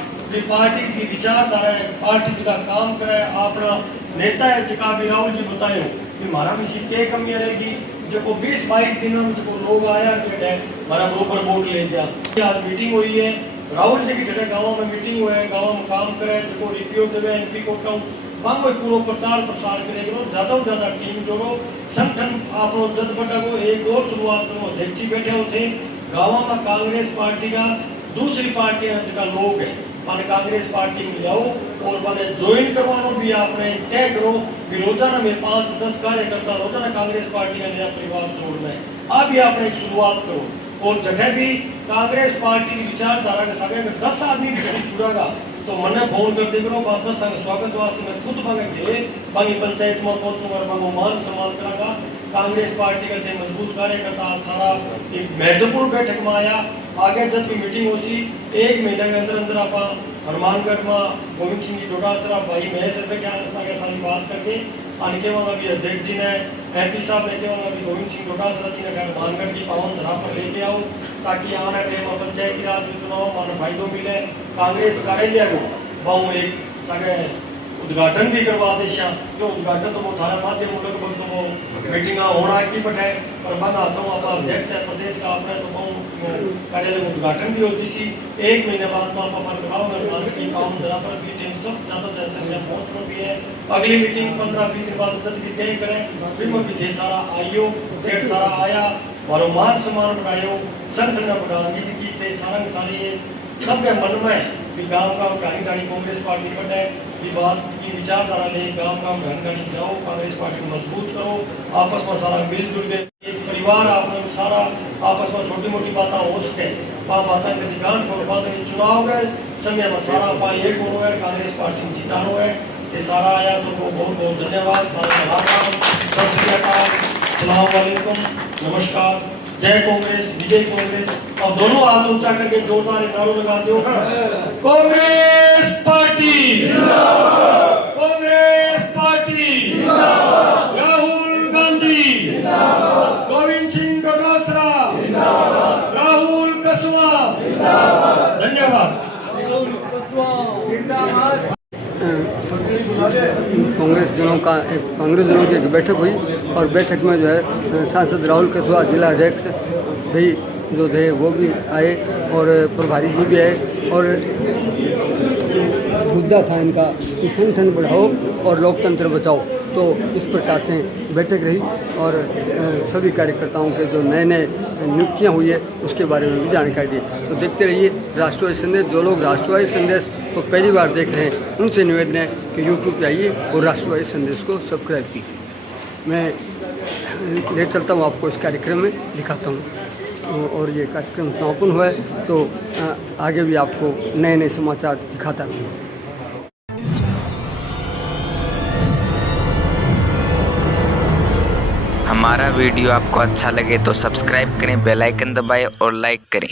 पार्टी की विचारधारा है पार्टी का काम करे अपना नेता है जिका भी राहुल जी बताए कि हमारा भी सीटें कमी रहेगी जो 20-22 दिनों में जो लोग आया हमारा बरोबर वोट ले गया। आज मीटिंग हुई है राहुल जी की जगह गाँव में मीटिंग हुए गाँव में काम करे जो रिपोर्ट देवे एमपी को कहूँ पूरा प्रचार प्रसार करेगा ज्यादा से ज्यादा टीम जोड़ो संगठन आप जद बटा को एक और शुरुआत करो अध्यक्ष जी बैठे होते गाँव में कांग्रेस पार्टी का दूसरी पार्टी का लोग है माने कांग्रेस पार्टी में जाओ और माने ज्वाइन करवानो भी आपने तय करो कि रोजाना में 5-10 कार्यकर्ता रोजाना कांग्रेस पार्टी का नया परिवार जोड़ना है आप भी आपने एक शुरुआत करो और जगह भी कांग्रेस पार्टी की विचारधारा के साथ 10 आदमी भी जुड़ेगा तो मैंने फोन कर दे करो 5-10 स्वागत वास्ते मैं खुद मांगे बाकी पंचायत में पहुंचूंगा और मान सम्मान करूंगा। कांग्रेस पार्टी का मजबूत कार्यकर्ता सारा एक महत्वपूर्ण बैठक में आया आगे जब भी मीटिंग होती 1 महीने के अंदर अंदर आप हनुमानगढ़ में गोविंद सिंह जी डोटासरा भाई महेश रुपये के सारी बात करके आने के बाद अभी अध्यक्ष जी ने एमपी साहब लेके वाला अभी गोविंद सिंह डोटासरा जी ने हनुमानगढ़ की पावन धरा पर लेके आओ ताकि आने टाइम में पंचायती राज चुनाव मानो फायदो मिले कांग्रेस कार्यालय को बहु एक सगे उद्घाटन भी करवा दे जो उद्घाटन तो वो थारा माध्यम लगभग तो वो मीटिंग होना की पटे पर बना तो आप अध्यक्ष है प्रदेश का आपने तो कार्यालय में उद्घाटन भी होती सी 1 महीने बाद तो आप अपन गाँव में मार्केट की काम धरा पर भी टीम सब ज्यादा संख्या पहुंच पर भी है अगली मीटिंग 15-20 दिन बाद जल्द भी तय करें फिर भी थे सारा आइयो ढेर सारा आया और मान सम्मान बढ़ायो संगठन बढ़ाने की थे सारा सारी सबके मन में भी गाँव का गाड़ी कांग्रेस पार्टी पर है बात की विचारधारा ले गाँव का गाड़ी जाओ कांग्रेस पार्टी को मजबूत करो आपस में सारा मिलजुल के एक परिवार आप सारा आपस में छोटी मोटी बातें हो सके बातें के अधिकांश चुनाव गए समय में सारा पाई एक हो है कांग्रेस पार्टी में जितानो है ये सारा आया सबको बहुत बहुत धन्यवाद सारा सत श्री अकाल अस्सलाम वालेकुम नमस्कार जय कांग्रेस विजय कांग्रेस और दोनों हाथ ऊंचा करके जोरदार नारो लगा दो कांग्रेस पार्टी कांग्रेस पार्टी राहुल गांधी गोविंद सिंह डोटासरा राहुल कसवा धन्यवाद। कांग्रेस जनों की एक बैठक हुई और बैठक में जो है सांसद राहुल कसवा जिला अध्यक्ष भी जो थे वो भी आए और प्रभारी जी भी आए और मुद्दा था इनका कि संगठन बढ़ाओ और लोकतंत्र बचाओ। तो इस प्रकार से बैठक रही और सभी कार्यकर्ताओं के जो नए नए नियुक्तियाँ हुई है उसके बारे में भी जानकारी दी। तो देखते रहिए राष्ट्रवादी संदेश। जो लोग राष्ट्रवादी संदेश को पहली बार देख रहे हैं उनसे निवेदन है कि यूट्यूब पे आइए और राष्ट्रवादी संदेश को सब्सक्राइब कीजिए। मैं ले चलता हूँ आपको इस कार्यक्रम में दिखाता हूँ और ये कार्यक्रम समापन हुआ है तो आगे भी आपको नए नए समाचार दिखाता हूँ। हमारा वीडियो आपको अच्छा लगे तो सब्सक्राइब करें, बेल आइकन दबाएं और लाइक करें।